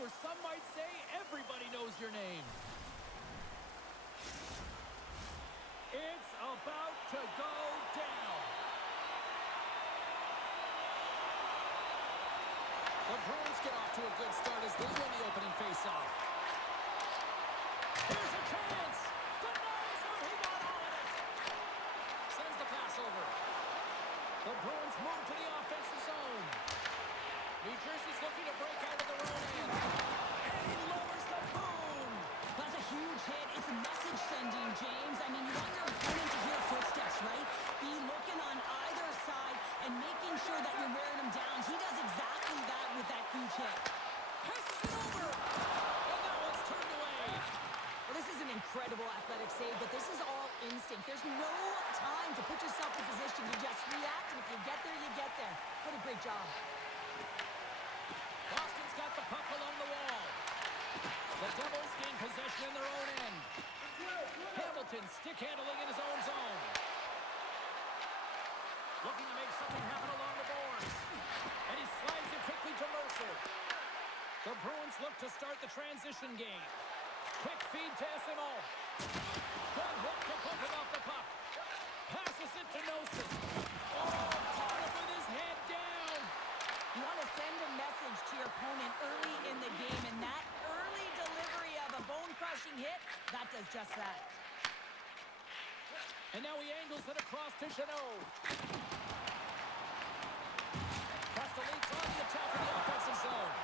where some might say everybody knows your name. It's about to go down. The Bruins get off to a good start as they win the opening faceoff. Here's a chance. Denies him. He got all of it. Sends the pass over. The Bruins move to the offensive zone. New Jersey's looking to break out of their own end. And he lowers the boom. That's a huge hit. It's a message sending, James. I mean, you want your opponent to hear footsteps, right? Be looking on either side and making sure that you're wearing them down. He does exactly that with that huge hit. Passes it over. And that one's turned away. Well, this is an incredible athletic save, but this is all instinct. There's no time to put yourself in position. You just react, and if you get there, you get there. What a great job. Boston's got the puck along the wall. The Devils gain possession in their own end. Hamilton stick handling in his own zone. Looking to make something happen along the boards. And he slides it quickly to Mercer. The Bruins look to start the transition game. Quick feed to SMO. Good hook to pump it off the puck. Passes it to Nosen. Oh, caught him with his head down. You want to send a message to your opponent early in the game, and that early delivery of a bone-crushing hit, that does just that. And now he angles it across to Chanot. Castelline's on the attack in the offensive zone.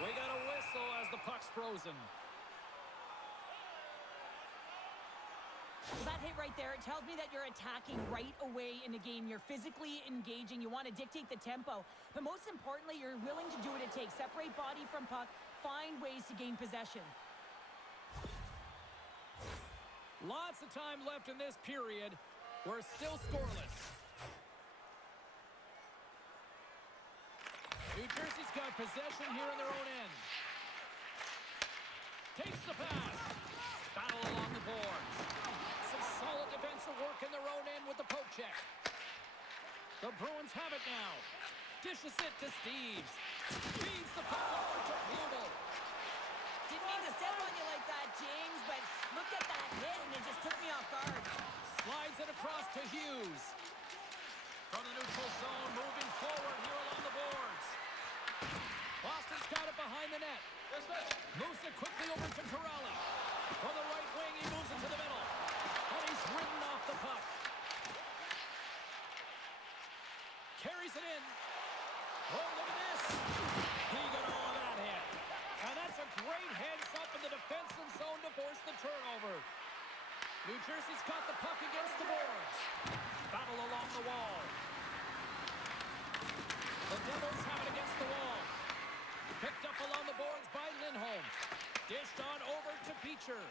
We got a whistle as the puck's frozen. Well, that hit right there, it tells me that you're attacking right away in the game. You're physically engaging. You want to dictate the tempo. But most importantly, you're willing to do what it takes. Separate body from puck. Find ways to gain possession. Lots of time left in this period. We're still scoreless. New Jersey's got possession here in their own end. Takes the pass. Battle along the boards. Some solid defensive work in their own end with the poke check. The Bruins have it now. Dishes it to Steves. Feeds the puck over to Blumel. Didn't mean to step on you like that, James, but look at that hit, and it just took me off guard. Slides it across to Hughes. From the neutral zone, moving forward here along the boards. Boston's got it behind the net. Moves it quickly over to Corrali. For the right wing, he moves it to the middle. And he's ridden off the puck. Carries it in. Oh, look at this. He got all of that hit. And that's a great heads up in the defensive zone to force the turnover. New Jersey's got the puck against the boards. Battle along the wall. The Devils have it against the wall. Picked up along the boards by Lindholm. Dished on over to Beecher.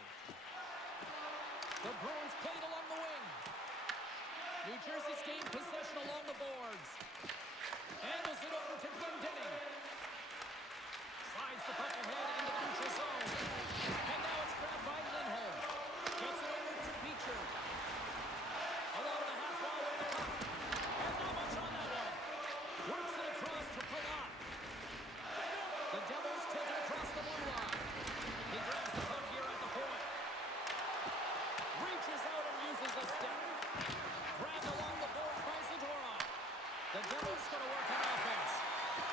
The Bruins played along the wing. New Jersey's gained possession along the boards. Handles it over to Glendening. Slides the puck ahead into the neutral zone. And now it's grabbed by Lindholm. Gets it over to Beecher. Along the half wall with the puck. And not much on that one. Works it across to Palat. The Devils take it across the blue line. He grabs the puck here at the point. Reaches out and uses the step. Grabbed along the board by Zadorov. The Devils going to work on offense.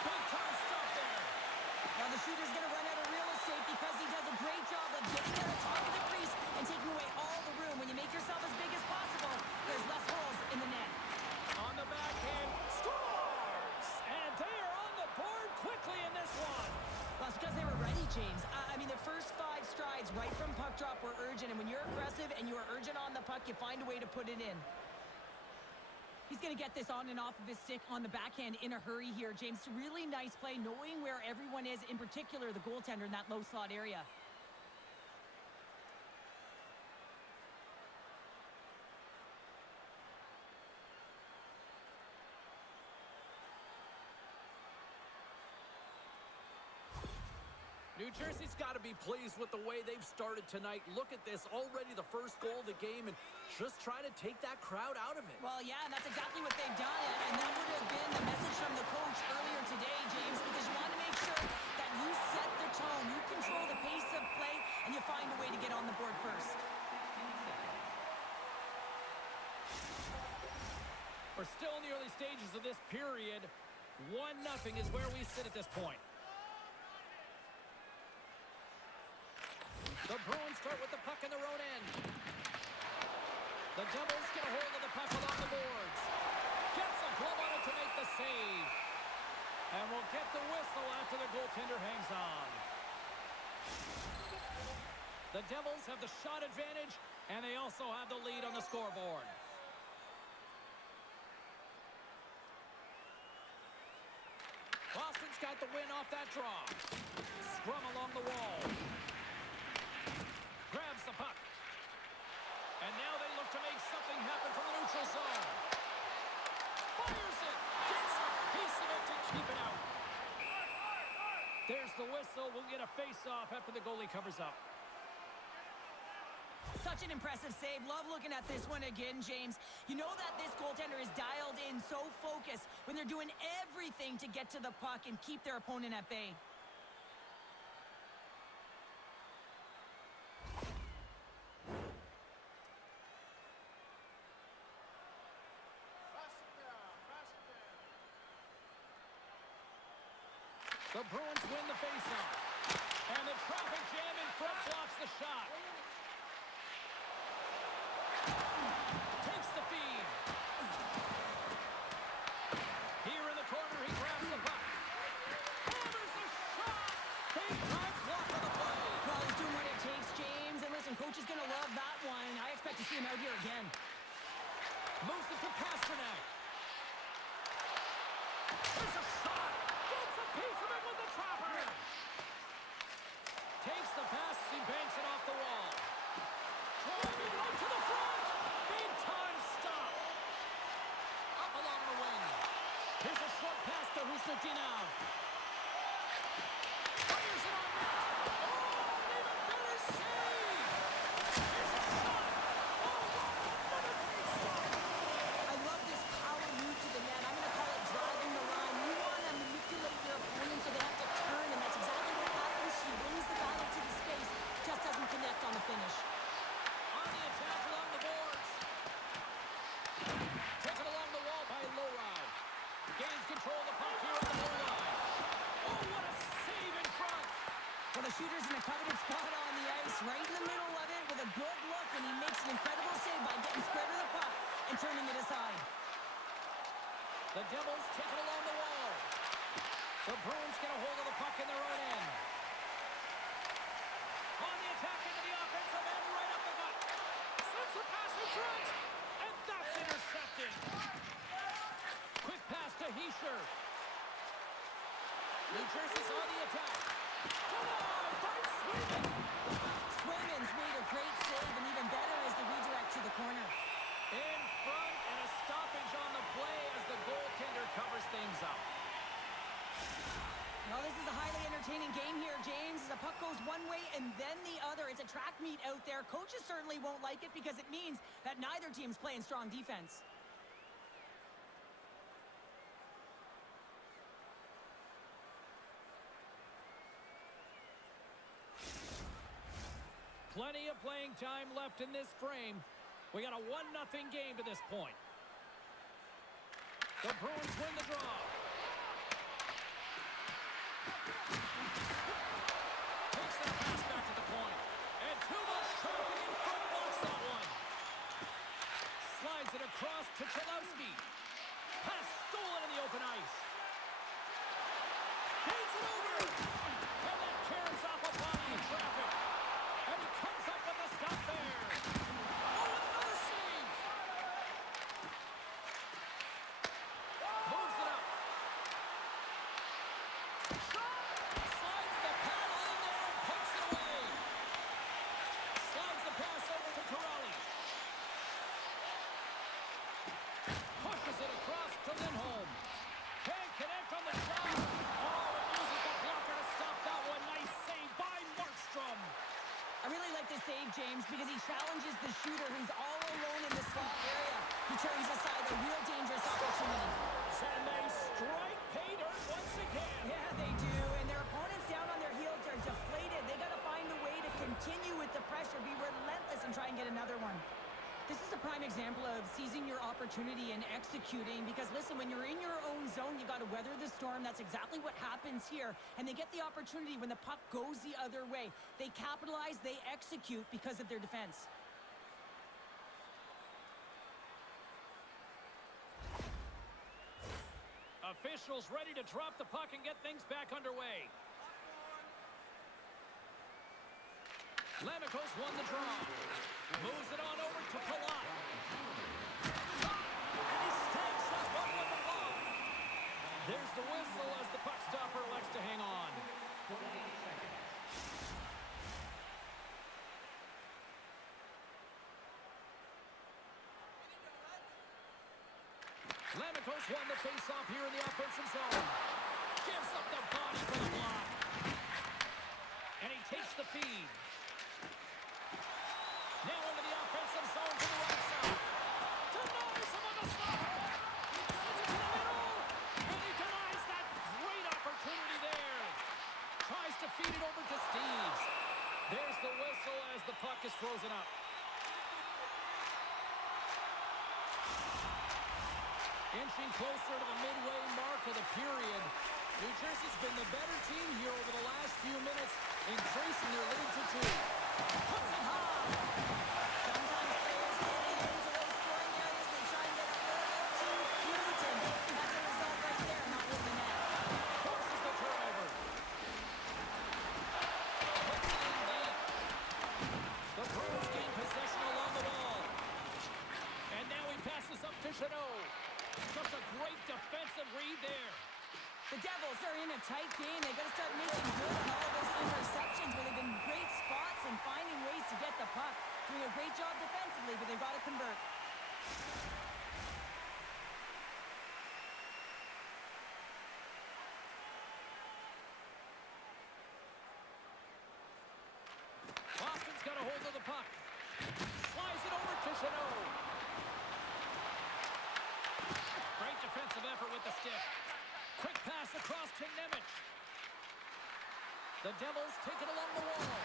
Big time stuff there. Now the shooter's going to run out of real estate because he does a great job of getting to the top of the crease and taking away all the room. When you make yourself as big as possible, there's less holes in the net. On the backhand, scores! And they are on the board quickly in this one. Well, it's because they were ready, James. I mean, the first 5 strides right from puck drop were urgent, and when you're aggressive and you are urgent on the puck, you find a way to put it in. He's going to get this on and off of his stick on the backhand in a hurry here, James. Really nice play, knowing where everyone is, in particular the goaltender in that low slot area. New Jersey's got to be pleased with the way they've started tonight. Look at this, already the first goal of the game, and just try to take that crowd out of it. Well, yeah, and that's exactly what they've done, and that would have been the message from the coach earlier today, James, because you want to make sure that you set the the tone. You control the pace of play, and you find a way to get on the board first. We're still in the early stages of this period. 1-0 is where we sit at this point. The Bruins start with the puck in their own end. The Devils get a hold of the puck along the boards. Gets a glove on it to make the save. And we'll get the whistle after the goaltender hangs on. The Devils have the shot advantage, and they also have the lead on the scoreboard. Boston's got the win off that draw. Scrum along the wall. Grabs the puck. And now they look to make something happen from the neutral zone. Fires it. Gets a piece of it to keep it out. There's the whistle. We'll get a face-off after the goalie covers up. Such an impressive save. Love looking at this one again, James. You know that this goaltender is dialed in, so focused when they're doing everything to get to the puck and keep their opponent at bay. The Bruins win the faceoff. And the traffic jam in front blocks the shot. Takes the feed. Here in the corner, he grabs the puck. Hammers a shot. Big time block on the play. Well, he's doing what it takes, James. And listen, coach is going to love that one. I expect to see him out here again. Moves it to Pasternak. There's a shot. Gets a piece of it with the trapper. Takes the pass. He banks it off the wall. Driving right to the front. Big time stop. Up along the wing. Here's a short pass to Husnudinov. Fires it on net. Oh, an even better save. Here's a shot. Oh, another great stop. I love this power move to the net. I'm going to call it driving the line. You want to manipulate your opponent so they have to turn, and that's exactly what happens. She wins the battle to the space, just doesn't connect on the finish. On the attack along the boards. Taken along the wall by Lowry. Gains control of the puck here on the blue line. Oh, what a save in front. Well, the shooter's in a coveted spot on the ice, right in the middle of it with a good look, and he makes an incredible save by getting square to the puck and turning it aside. The Devils take it along the wall. The Bruins get a hold of the puck in their own end. On the attack into the offensive end, right up the gut. Sends a pass in front, and that's intercepted. Quick pass to Hischier. New Jersey's on the attack. Denied by Sweden. Swayman's made a great save, and even better is the redirect to the corner. In front, and a stoppage on the play as the goaltender covers things up. Well, this is a highly entertaining game here, James. The puck goes one way and then the other. It's a track meet out there. Coaches certainly won't like it because it means that neither team's playing strong defense. Plenty of playing time left in this frame. We got a 1-0 game to this point. The Bruins win the draw. Takes that pass back to the point. And too much traffic in front blocks that one. Slides it across to Chalowski. Pass stolen in the open ice. Feeds it over. And that carries off a body in traffic. And he comes up with a stop there. Oh, and another save. Moves it up. Shot. Slides the paddle in there and pokes it away. Slides the pass over to Corrali. Pushes it across to Lindholm. Can't connect on the shot. Oh, and uses the blocker to stop that one. Nice save by Markstrom. I really like this save, James, because he challenges the shooter who's all alone in the slot area. He turns aside a real dangerous opportunity. And they strike pay dirt once again. Yeah, they do. And their opponents down on their heels are continue with the pressure, be relentless, and try and get another one. This is a prime example of seizing your opportunity and executing because, listen, when you're in your own zone, you got to weather the storm. That's exactly what happens here. And they get the opportunity when the puck goes the other way. They capitalize, they execute because of their defense. Officials ready to drop the puck and get things back underway. Lamicos won the draw. Moves it on over to Palat. And he stakes up one with the ball. There's the whistle as the puck stopper elects to hang on. Lamicos won the face-off here in the offensive zone. Gives up the body for the block. And he takes the feed. Now into the offensive zone to the right side. Denies him on the slot. Sends it to the middle. And he denies that great opportunity there. Tries to feed it over to Steves. There's the whistle as the puck is frozen up. Inching closer to the midway mark of the period. New Jersey's been the better team here over the last few minutes, increasing their lead to 2. Puts it high. Sometimes players getting into those scoring areas, they try and get a little too cute, and that's a result right there, not with the net. Forces the turnover. Puts it in deep. The Bruins gain possession along the wall. And now he passes up to Chanot. Just a great defensive read there. The Devils are in a tight game. They got to start making good on all those interceptions where they've been great spots and finding ways to get the puck. Doing a great job defensively, but they've got to convert. Boston's got a hold of the puck. Slides it over to Chanot. Great defensive effort with the stick. Quick pass across to Nemec. The Devils take it along the wall.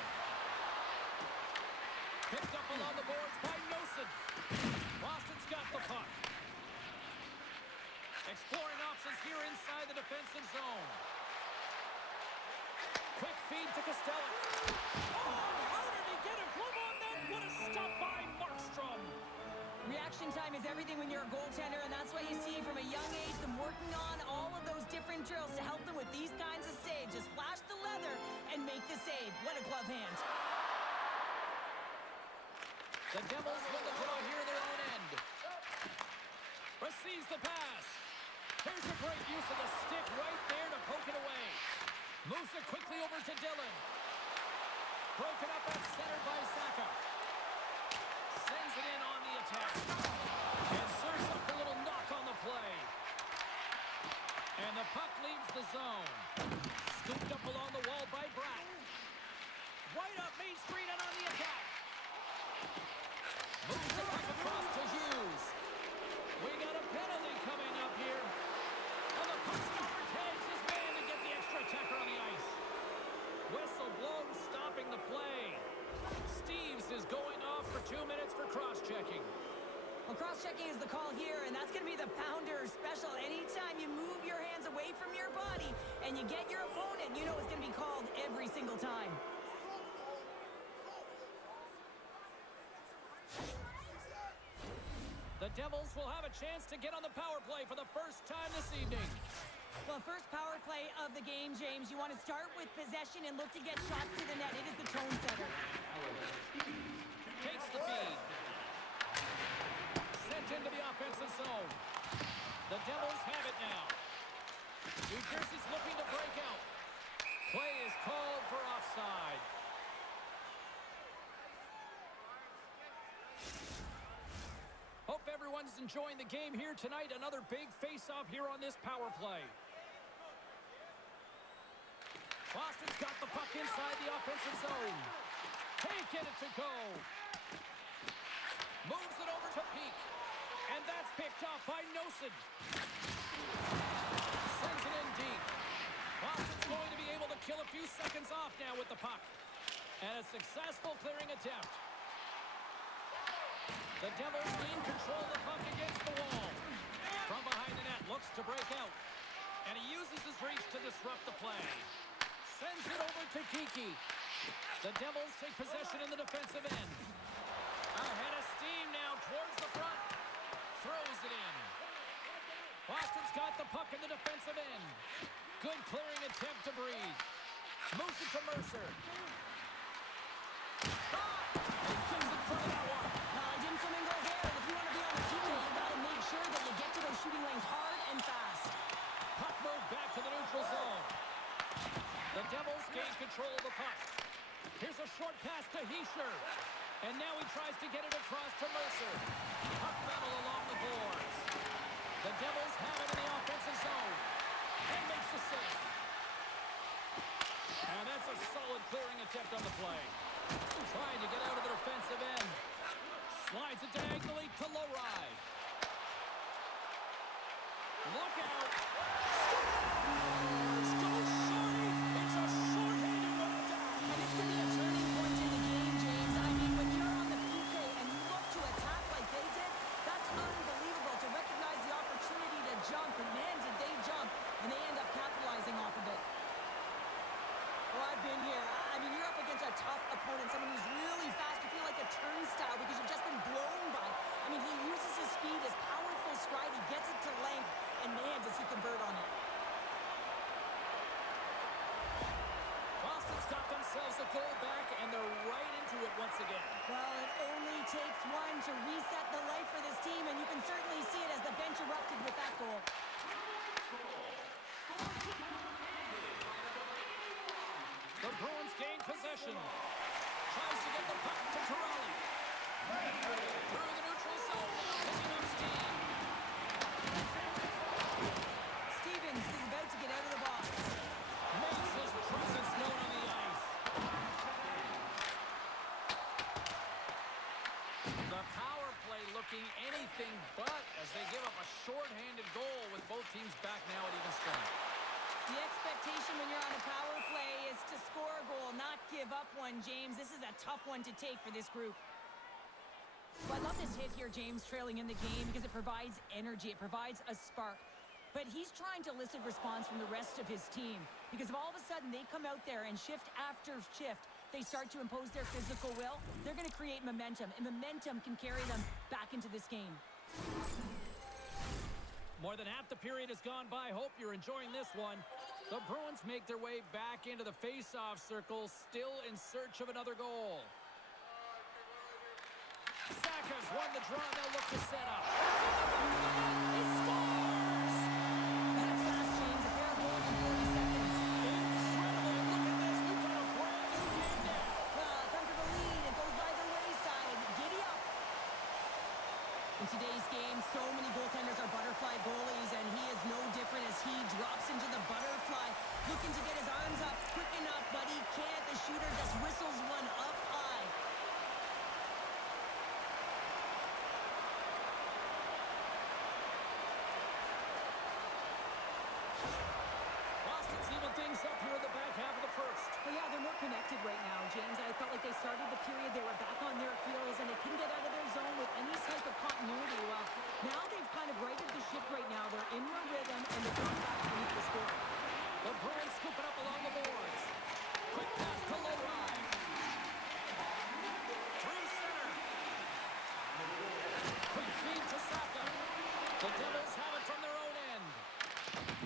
Picked up along the boards by Nosen. Boston's got the puck. Exploring options here inside the defensive zone. Quick feed to Costello. Oh, how did he get a glove on that? What a stop by Markstrom. Reaction time is everything when you're a goaltender, and that's why you see from a young age them working on all of those different drills to help them with these kinds of saves. Just flash the leather and make the save. What a glove hand. The Devils win the draw here in their own end. Receives the pass. Here's a great use of the stick right there to poke it away. Moves it quickly over to Dillon. Broken up at center by Saka. Sends it in on the attack. And serves up a little knock on the play. And the puck leaves the zone. Scooped up along the wall by Bratt. Right up Main Street and on the attack. Moves the puck across to Hughes. We got a penalty coming up here. And the puck stopper tags his man to get the extra attacker on the ice. Whistle blown, stopping the play. Steves is going off for 2 minutes for cross-checking. Well, cross-checking is the call here, and that's going to be the pounder special. Anytime you move your hands away from your body and you get your opponent, you know it's going to be called every single time. The Devils will have a chance to get on the power play for the first time this evening. Well, first power play of the game, James. You want to start with possession and look to get shots to the net. It is the tone setter. Takes the feed. Sent into the offensive zone. The Devils have it now. New Jersey's looking to break out. Play is called for offside. Hope everyone's enjoying the game here tonight. Another big face-off here on this power play. Boston's got the puck inside the offensive zone. Can't get it to go. Moves it over to Peak. And that's picked off by Nosen. Sends it in deep. Boston's going to be able to kill a few seconds off now with the puck. And a successful clearing attempt. The Devils gain control of the puck against the wall. From behind the net, looks to break out. And he uses his reach to disrupt the play. Sends it over to Kiki. The Devils take possession in the defensive end. Ahead of steam now towards the front. Throws it in. Boston's got the puck in the defensive end. Good clearing attempt to breathe. Moves it to Mercer. Shot! He comes in front of that one. Well, it didn't flamingo there. If you want to be on the team, you got to make sure that you get to those shooting lanes hard and fast. Puck moved back to the neutral zone. The Devils gain control of the puck. Here's a short pass to Hischier. And now he tries to get it across to Mercer. Puck battle along the boards. The Devils have it in the offensive zone. And makes the save. And that's a solid clearing attempt on the play. Trying to get out of the defensive end. Slides it diagonally to Lowry. Look out. Scores! Goes Shorty! It's a short-handed one down. And this could be a turning point in the game, James. I mean, when you're on the PK and you look to attack like they did, that's unbelievable to recognize the opportunity to jump. And man, did they jump. And they end up capitalizing off of it. Well, I've been here. I mean, you're up against a tough opponent, someone who's really fast. You feel like a turnstile because you've just been blown by. I mean, he uses his speed, his powerful stride. He gets it to length, and man, does he convert on it. Boston's got themselves a goal back, and they're right into it once again. Well, it only takes one to reset the life for this team, and you can certainly see it as the bench erupted with that goal. The Bruins gain possession. Tries to get the puck to Corrali. Through the neutral zone now, picking up steam. Stevens is about to get out of the box. Makes his presence known on the ice. The power play looking anything but as they give up a short-handed goal with both teams back now at even strength. The expectation when you're on a power play is to score a goal, not give up one, James. This is a tough one to take for this group. Well, I love this hit here, James, trailing in the game because it provides energy. It provides a spark. But he's trying to elicit response from the rest of his team because if all of a sudden they come out there and shift after shift, they start to impose their physical will, they're going to create momentum, and momentum can carry them back into this game. More than half the period has gone by. Hope you're enjoying this one. The Bruins make their way back into the face-off circle, still in search of another goal. Saka's won the draw, and they'll look to set up. He scores! That's fast, James. A pair of goals in 40 seconds. Incredible. Look at this. We've got a brand new game now. Well, a comfortable lead. It goes by the wayside. Giddy up. In today's game, so many goaltenders are butterfly goalies, and he is no different as he drops into the butterfly, looking to get his arms up quick enough, but he can't. The shooter just whistles one up high. Boston's even things up here in the back half of the first. Well, yeah, they're more connected right now, James. I felt like they started the period, they were back on their heels, and they couldn't get out of their zone with any type of continuity. Well, now they've kind of righted the ship right now. They're in their rhythm, and they've gone back to meet the score. The Bruins scoop it up along the boards. Quick pass to Lowry. Through center. Quick feed to Saka. The Devils have it from their own end.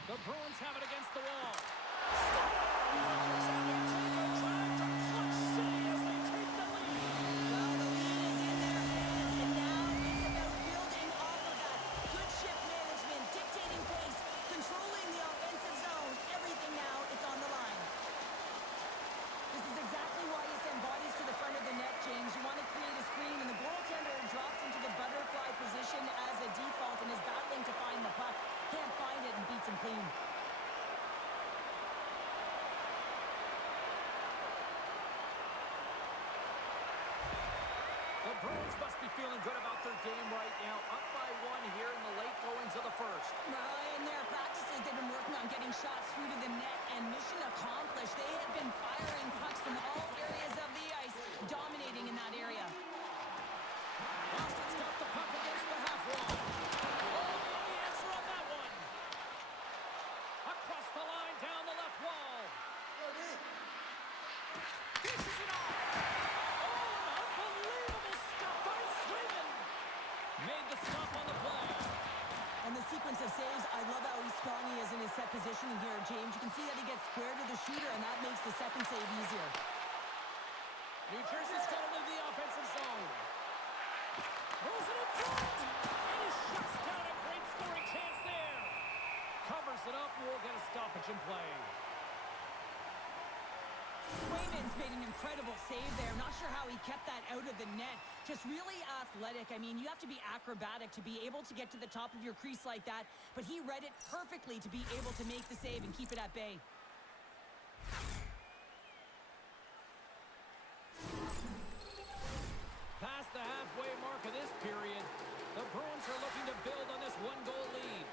The Bruins have it against the wall. Scores! And they take a drive to Clutch City as they take the lead. Well, the lead is in their hands, and now it's about building off of that. Good shift management, dictating pace, controlling the offensive zone. Everything now, it's on the line. This is exactly why you send bodies to the front of the net, James. You want to create a screen, and the goaltender drops into the butterfly position as a default and is battling to find the puck. Can't find it and beats him clean. Bruins must be feeling good about their game right now. Up by one here in the late goings of the first. Well, in their practices, they've been working on getting shots through to the net, and mission accomplished. They have been firing pucks from all areas of the ice, dominating in that area. Boston's got the puck against the half wall. Oh, and the answer on that one. Across the line, down the left wall. Dishes it off. Oh, an unbelievable stop by Swayman. Made the stop on the play. And the sequence of saves, I love how strong he is in his set positioning here, James. You can see that he gets square to the shooter, and that makes the second save easier. New Jersey's got into the offensive zone. Rolls it in front. And he shuts down a great scoring chance there. Covers it up, and we'll get a stoppage in play. Swayman's made an incredible save there. Not sure how he kept that out of the net. Just really athletic. I mean, you have to be acrobatic to be able to get to the top of your crease like that. But he read it perfectly to be able to make the save and keep it at bay. Past the halfway mark of this period, the Bruins are looking to build on this one-goal lead.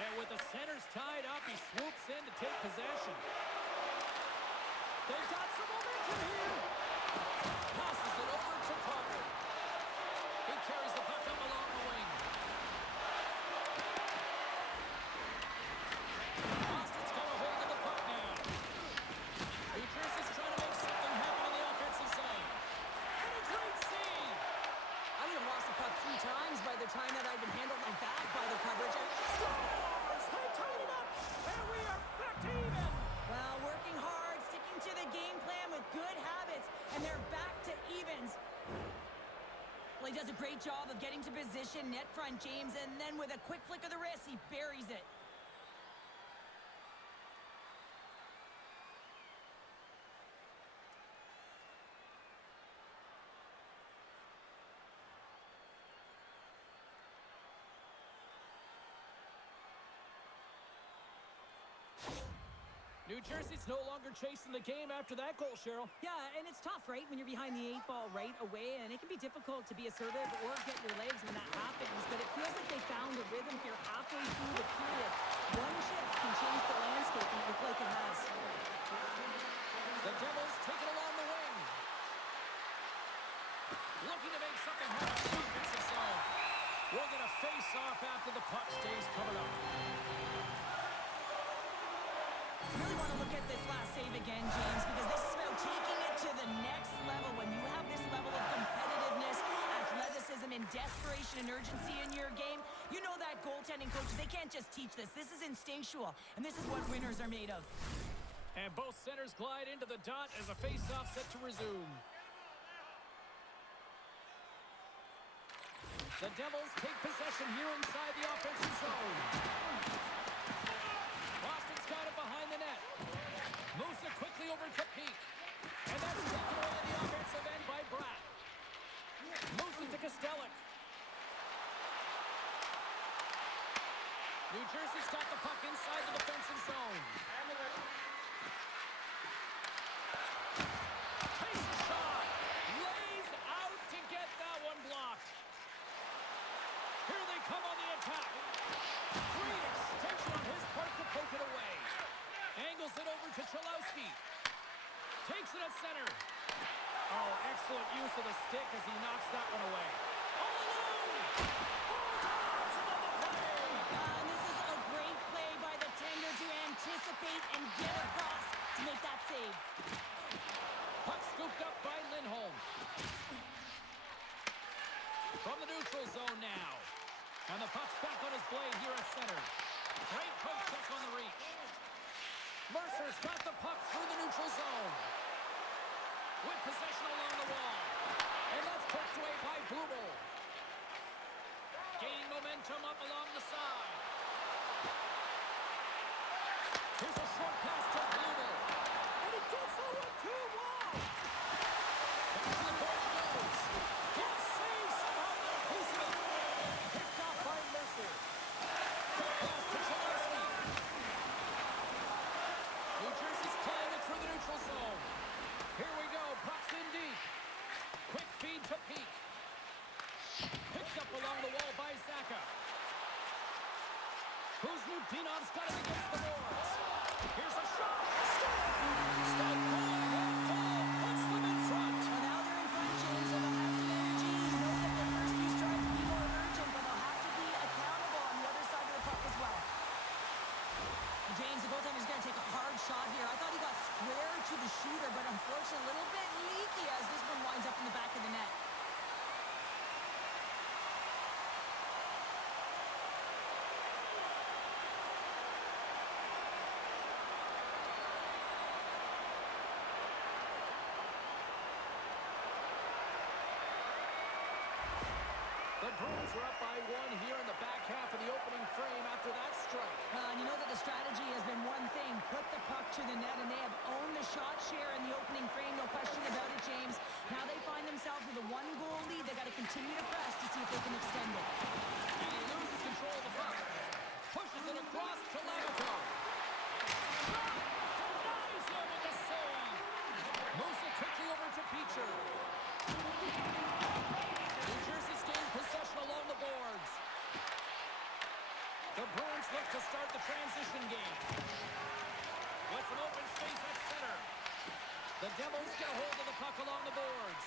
And with the centers tied up, he swoops in to take possession. They've got some momentum here. Passes it over to Carter. He carries the puck up along the wing. Boston's got a hold of the puck now. New Jersey's trying to make something happen in the offensive zone. And a great save. I would have lost the puck 3 times by the time that I'd been handled like that by the coverage. Scores! They tied it up, and we are back to even. Well, working hard, sticking to the game plan with good habits, and they're back to evens. Well, he does a great job of getting to position, net front, James, and then with a quick flick of the wrist, he buries it. New Jersey's no longer chasing the game after that goal, Cheryl. Yeah, and it's tough, right, when you're behind the 8 ball right away, and it can be difficult to be assertive or get your legs when that happens, but it feels like they found a rhythm here halfway through the period. One shift can change the landscape, and it looks like it has. The Devils take it along the wing. Looking to make something happen in the offensive zone. We'll get a face-off after the puck stays covered up. Really want to look at this last save again, James, because this is about taking it to the next level. When you have this level of competitiveness, athleticism, and desperation and urgency in your game, you know that goaltending coaches, they can't just teach this. This is instinctual, and this is what winners are made of. And both centers glide into the dot as a face-off set to resume. The Devils take possession here inside the offensive zone. Boston's got it behind the net. Moves it quickly over to Peak. And that's taken away in the offensive end by Bratt. Moves it to Kostelic. New Jersey's got the puck inside the defensive zone. Takes a shot. Lays out to get that one blocked. Here they come on the attack. Great extension on his part to poke it away. Angles it over to Cholowski. Takes it at center. Oh, excellent use of the stick as he knocks that one away. All alone! Bulldogs on the play! And this is a great play by the tender to anticipate and get across to make that save. Puck scooped up by Lindholm. From the neutral zone now. And the puck's back on his blade here at center. Great poke check on the reach. Mercer's got the puck through the neutral zone. With possession along the wall. And that's poked away by Blumel. Gaining momentum up along the side. Here's a short pass to Blumel. And he gets over to Wall. Back to the point it goes. He'll save somehow that piece of it. Picked off by Mercer. Quick pass to Cholowski. New Jersey's playing it through the neutral zone. Kuznipinov's got it against the boards. Here's a shot. Stamkos puts them in front. Well, now they're in front, James, so they'll have some energy. Know that their first few strides will be more urgent, but they'll have to be accountable on the other side of the puck as well. James, the goaltender's going to take a hard shot here. I thought he got square to the shooter, but unfortunately a little bit leaky as this one winds up in the back of the net. The Bruins are up by one here in the back half of the opening frame after that strike. And you know that the strategy has been one thing, put the puck to the net, and they have owned the shot share in the opening frame, no question about it, James. Now they find themselves with a one-goal lead. They got to continue to press to see if they can extend it. And he loses control of the puck. Pushes it across to Lavikov. Denies him with the save. Moves it quickly over to Beecher. New Jersey's gained possession along the boards. The Bruins look to start the transition game. With some open space at center. The Devils get a hold of the puck along the boards.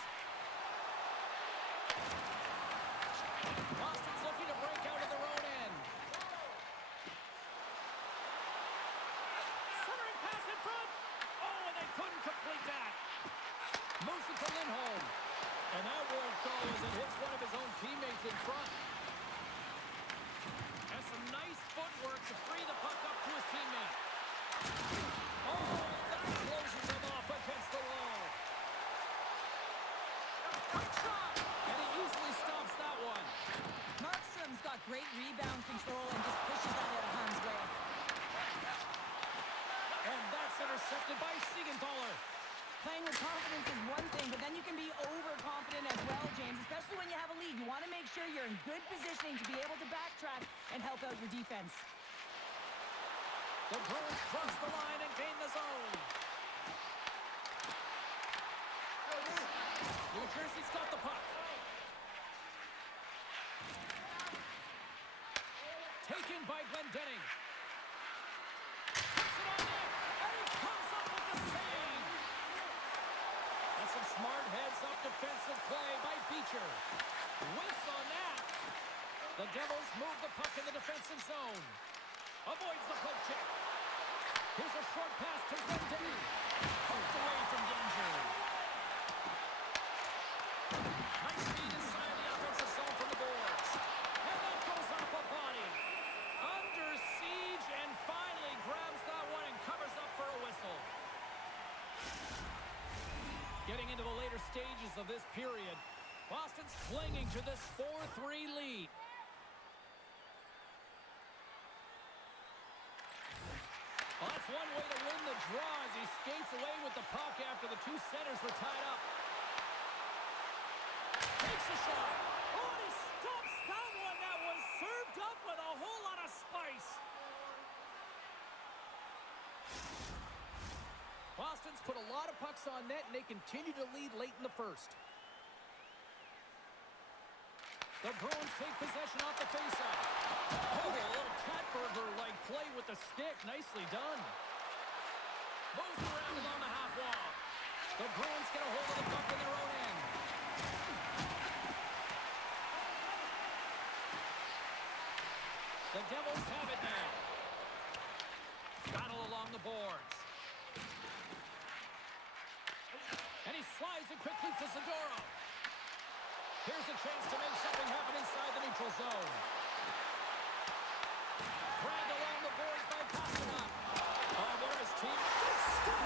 Boston's looking to break out of their own end. Centering pass in front. Oh, and they couldn't complete that. Moves it to Lindholm. And that won't go as it hits one of his own teammates in front. Has some nice footwork to free the puck up to his teammate. Oh, that closes him off against the wall. Quick shot! And he easily stops that one. Markstrom's got great rebound control and just pushes that out of harm's way. And that's intercepted by Siegenthaler. Playing with confidence is one thing, but then you can be overconfident as well, James, especially when you have a lead. You want to make sure you're in good positioning to be able to backtrack and help out your defense. The Bruins cross the line and gain the zone. New Jersey's got the puck. Taken by Glendening. Puts it on net, and he comes up with the save. That's some smart heads-up defensive play by Beecher. Whiffs on that. The Devils move the puck in the defensive zone. Avoids the poke check. Here's a short pass to Glendening. Poked away from danger. Nice speed inside the offensive zone from the boards. And that goes off a body. Under siege and finally grabs that one and covers up for a whistle. Getting into the later stages of this period, Boston's clinging to this 4-3 lead. Well, that's one way to win the draw as he skates away with the puck after the two centers were tied up. Takes a shot. Oh, and he stops that one. That was served up with a whole lot of spice. Boston's put a lot of pucks on net, and they continue to lead late in the first. The Bruins take possession off the faceoff. Oh, a little Katberger-like play with the stick. Nicely done. Moves around along the half wall. The Bruins get a hold of the puck in their own end. The Devils have it now. Battle along the boards. And he slides it quickly to Zadorov. Here's a chance to make something happen inside the neutral zone. Dragged along the boards by Pasternak. Oh, one of his team. That's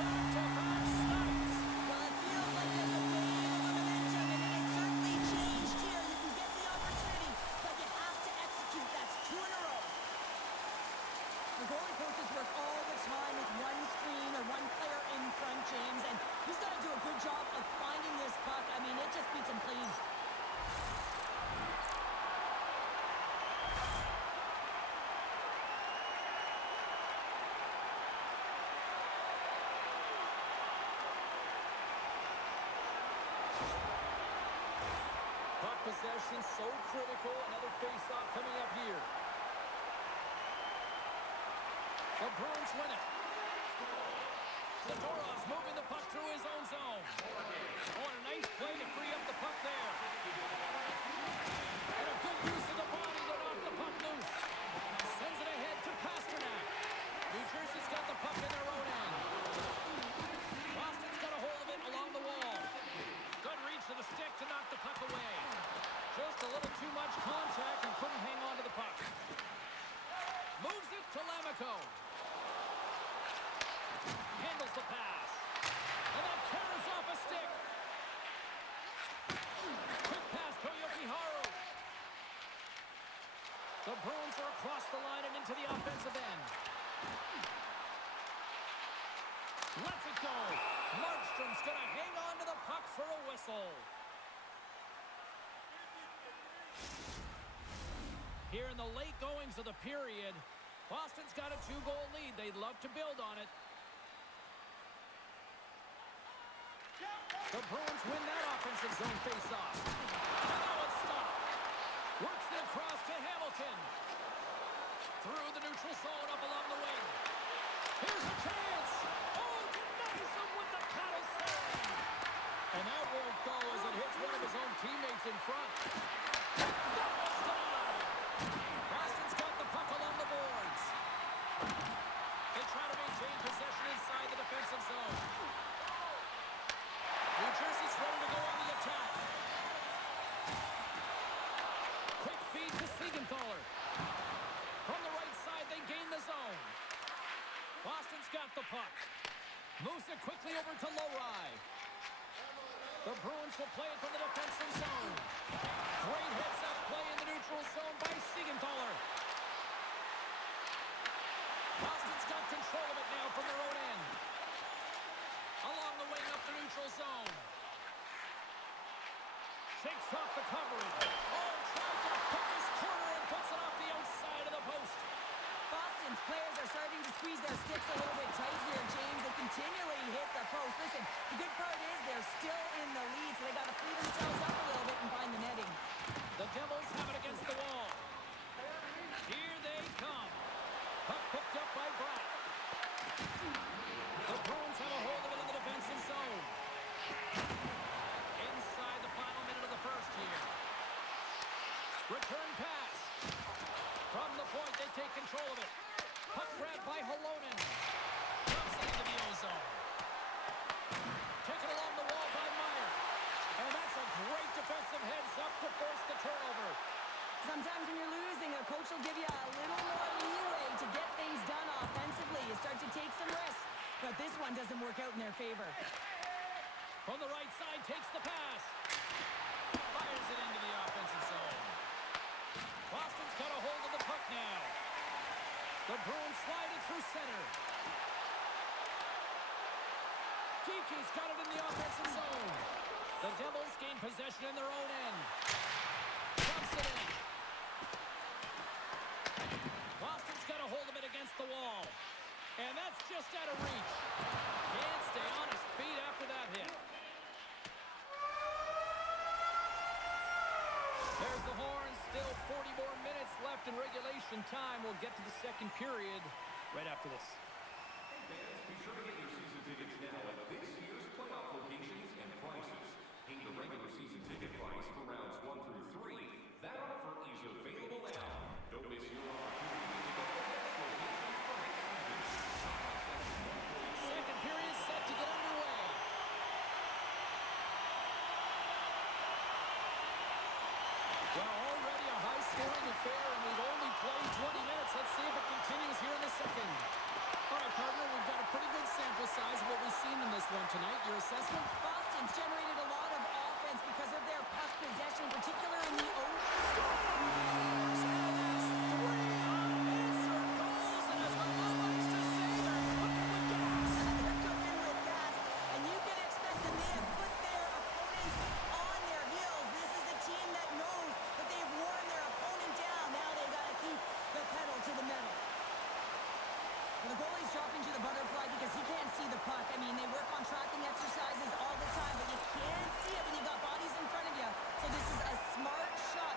back-to-back stops. Well, it feels like there's a wave of momentum, and it has certainly changed here. You can get the opportunity, but you have to execute. That's two in a row. The goalie coaches work all the time with one screen or one player in front, James, and he's got to do a good job of finding this puck. I mean, it just beats him clean. Puck possession so critical. Another face-off coming up here. Bruins win it. Zadorov's moving the puck through his own zone. Oh, and a nice play to free up the puck there. And a good use of the body to knock the puck loose. Sends it ahead to Pasternak. New Jersey's got the puck in their own end. Boston's got a hold of it along the wall. Good reach to the stick to knock the puck away. Just a little too much contact and couldn't hang on to the puck. Moves it to Lamico. Handles the pass. And then carries off a stick. Quick pass to Yokiharu. The Bruins are across the line and into the offensive end. Lets it go. Markstrom's going to hang on to the puck for a whistle. Here in the late goings of the period, Boston's got a 2-goal lead. They'd love to build on it. The Bruins win that offensive zone face-off. And now it's stopped. Works it across to Hamilton. Through the neutral zone up along the wing. Here's a chance. Oh, denies him with the paddle save. And that won't go as it hits one of his own teammates in front. That one's denied. Boston's got the puck along the boards. They try to maintain possession inside the defensive zone. New Jersey's ready to go on the attack. Quick feed to Siegenthaler. From the right side, they gain the zone. Boston's got the puck. Moves it quickly over to Lowry. The Bruins will play it from the defensive zone. Great heads-up play in the neutral zone by Siegenthaler. Boston's got control of it now from their own end. Along the wing up the neutral zone. Shakes off the coverage. Oh, tried to pick his corner and puts it off the outside of the post. Boston's players are starting to squeeze their sticks a little bit tight here, James. They continually hit the post. Listen, the good part is they're still in the lead, so they got to free themselves up a little bit and find the netting. The Devils have it against the wall. Here they come. Puck picked up by Bratt. The Bruins have a hold of it in the defensive zone. Inside the final minute of the first here. Return pass. From the point, they take control of it. Puck grab by Halonen. Comes into the O-zone. Taken along the wall by Meyer. And that's a great defensive heads-up to force the turnover. Sometimes when you're losing, a coach will give you a little more leeway to get things done offensively. You start to take some risks, but this one doesn't work out in their favor. From the right side, takes the pass. Fires it into the offensive zone. Boston's got a hold of the puck now. The Bruins slide it through center. Tiki's got it in the offensive zone. The Devils gain possession in their own end. Dumps it in. Boston's got a hold of it against the wall. And that's just out of reach. Can't stay on his feet after that hit. There's the horn. Still 40 more minutes left in regulation time. We'll get to the second period right after this. Fans, be sure to get your season tickets now at this year's playoff locations and prices. Pay the regular season ticket price for rounds 1 through 3. That offer is available now. Don't miss your opportunity to get the best locations for next season. Second period set to get underway. Well, already a high-scoring affair, and we've only played 20 minutes. Let's see if it continues here in the second. All right, partner, we've got a pretty good sample size of what we've seen in this one tonight. Your assessment? Boston's generated a lot of offense because of their puck possession, particularly in the open. Exercises all the time, but you can't see it when you got bodies in front of you. So this is a smart shot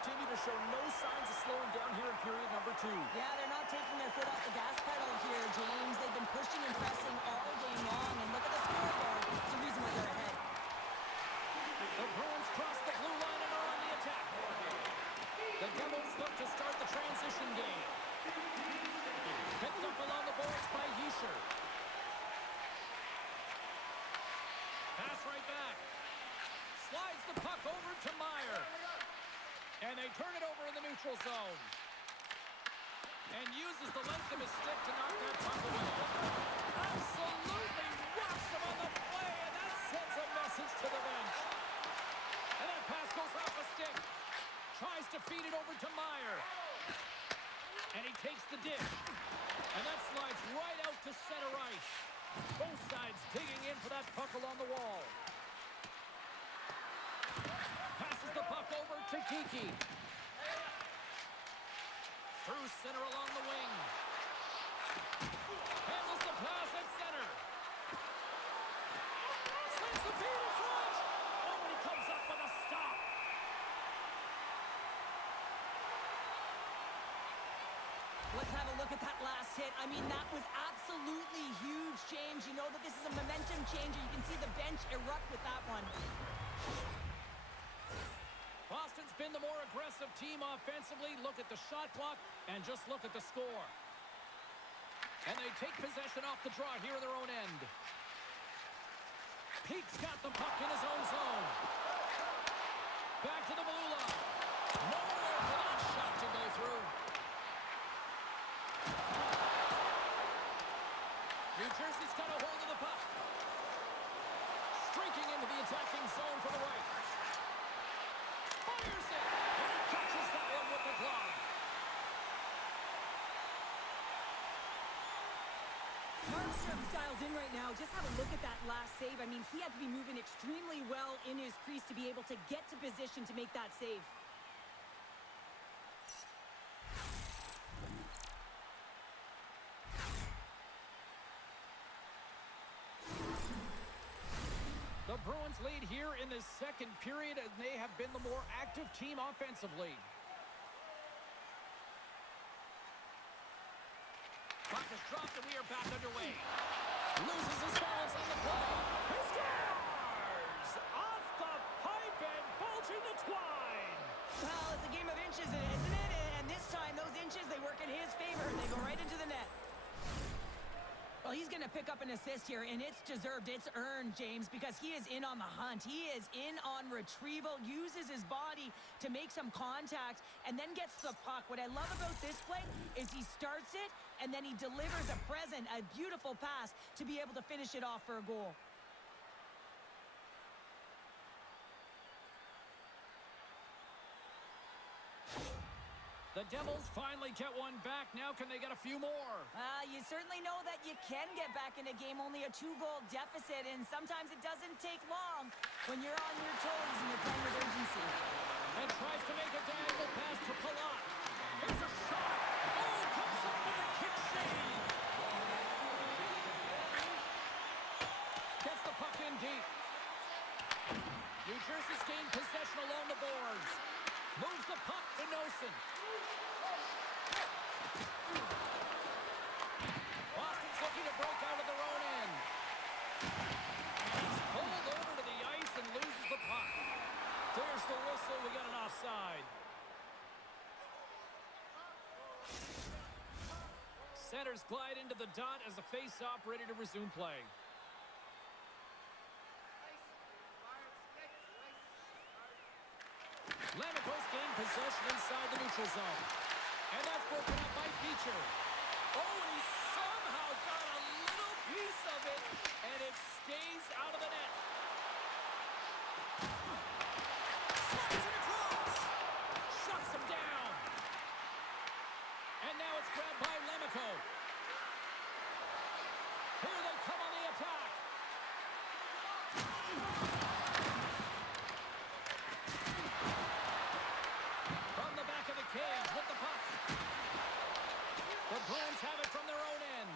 continue to show no signs of slowing down here in period number 2. Yeah, they're not taking their foot off the gas pedal here, James. They've been pushing and pressing all game long, and look at the scoreboard. It's the reason why they're ahead. The Bruins cross the blue line and are on the attack. The Devils look to start the transition game. Picked up along the boards by Yesher. Pass right back. Slides the puck over to Meyer. And they turn it over in the neutral zone. And uses the length of his stick to knock that puck away. Absolutely rocks him on the play, and that sends a message to the bench. And that pass goes off a stick. Tries to feed it over to Meyer. And he takes the dish. And that slides right out to center ice. Both sides digging in for that puck along the wall. Passes the puck over to Kiki. Through center along the wing. Handles the pass at center. Slings the feed in front. Oh, and he comes up with a stop. Let's have a look at that last hit. I mean, that was absolutely huge change. You know that this is a momentum changer. You can see the bench erupt with that one. Boston's been the more aggressive team offensively. Look at the shot clock and just look at the score. And they take possession off the draw here in their own end. Peake's got the puck in his own zone. Back to the blue line. Nowhere for that shot to go through. New Jersey's got a hold of the puck. Streaking into the attacking zone for the right. Fires it, and he catches that one with the glove. Markstrom's dialed in right now. Just have a look at that last save. I mean, he had to be moving extremely well in his crease to be able to get to position to make that save. The Bruins lead here in the second period, and they have been the more active team offensively. Puck is dropped, and we are back underway. Loses his balance on the play. He scores! Off the pipe and bulging the twine. Well, it's a game of inches, isn't it? And this time, those inches, they work in his favor. They go right into the net. Well, he's going to pick up an assist here, and it's deserved. It's earned, James, because he is in on the hunt. He is in on retrieval, uses his body to make some contact, and then gets the puck. What I love about this play is he starts it, and then he delivers a present, a beautiful pass to be able to finish it off for a goal. The Devils finally get one back. Now can they get a few more? You certainly know that you can get back in a game, only a 2-goal deficit, and sometimes it doesn't take long when you're on your toes and you're playing with urgency. And tries to make a diagonal pass to Palat. Here's a shot. Oh, comes up with a kick save. Gets the puck in deep. New Jersey's gained possession along the boards. Moves the puck to Nosen. Boston's looking to break out of their own end. He's pulled over to the ice and loses the puck. There's the whistle. We got an offside. Centers glide into the dot as the face-off ready to resume play. Lammikos gained possession inside the neutral zone. And that's broken up by Beecher. Oh, and he somehow got a little piece of it, and it stays out of the net. Slides it across. Shuts him down. And now it's grabbed by Lammikko. Here they come on the attack. From the back of the cage with the puck. The Bruins have it from their own end.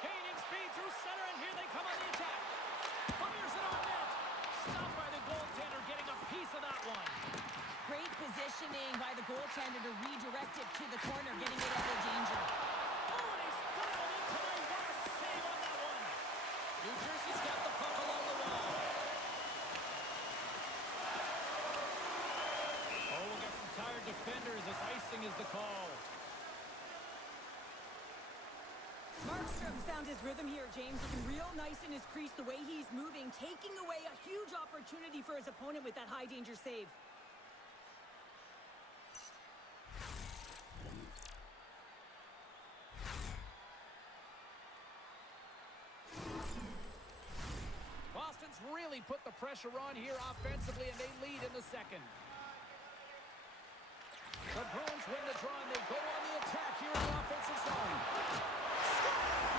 Gaining speed through center, and here they come on the attack. Fires it on net. Stopped by the goaltender, getting a piece of that one. Great positioning by the goaltender to redirect it to the corner, getting it out of danger. Oh, and he's dialed in tonight. What a save on that one. New Jersey's got the puck along the wall. Oh, we'll get some tired defenders as icing is the call. Markstrom's found his rhythm here, James. Looking real nice in his crease, the way he's moving, taking away a huge opportunity for his opponent with that high-danger save. Boston's really put the pressure on here offensively, and they lead in the second. The Bruins win the draw, and they go on the attack here in the offensive zone.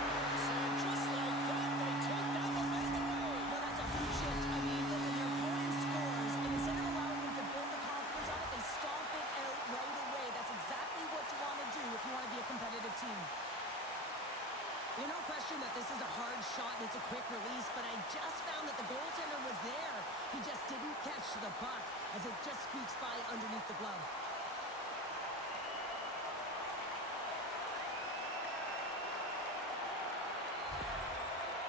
And just like that, they take that momentum away. Well, that's a huge shift. I mean, listen, their opponent scores, and instead of allowing them to build the confidence on it, they stomp it out right away. That's exactly what you want to do if you want to be a competitive team. There's no question that this is a hard shot and it's a quick release, but I just found that the goaltender was there. He just didn't catch the puck as it just squeaks by underneath the glove.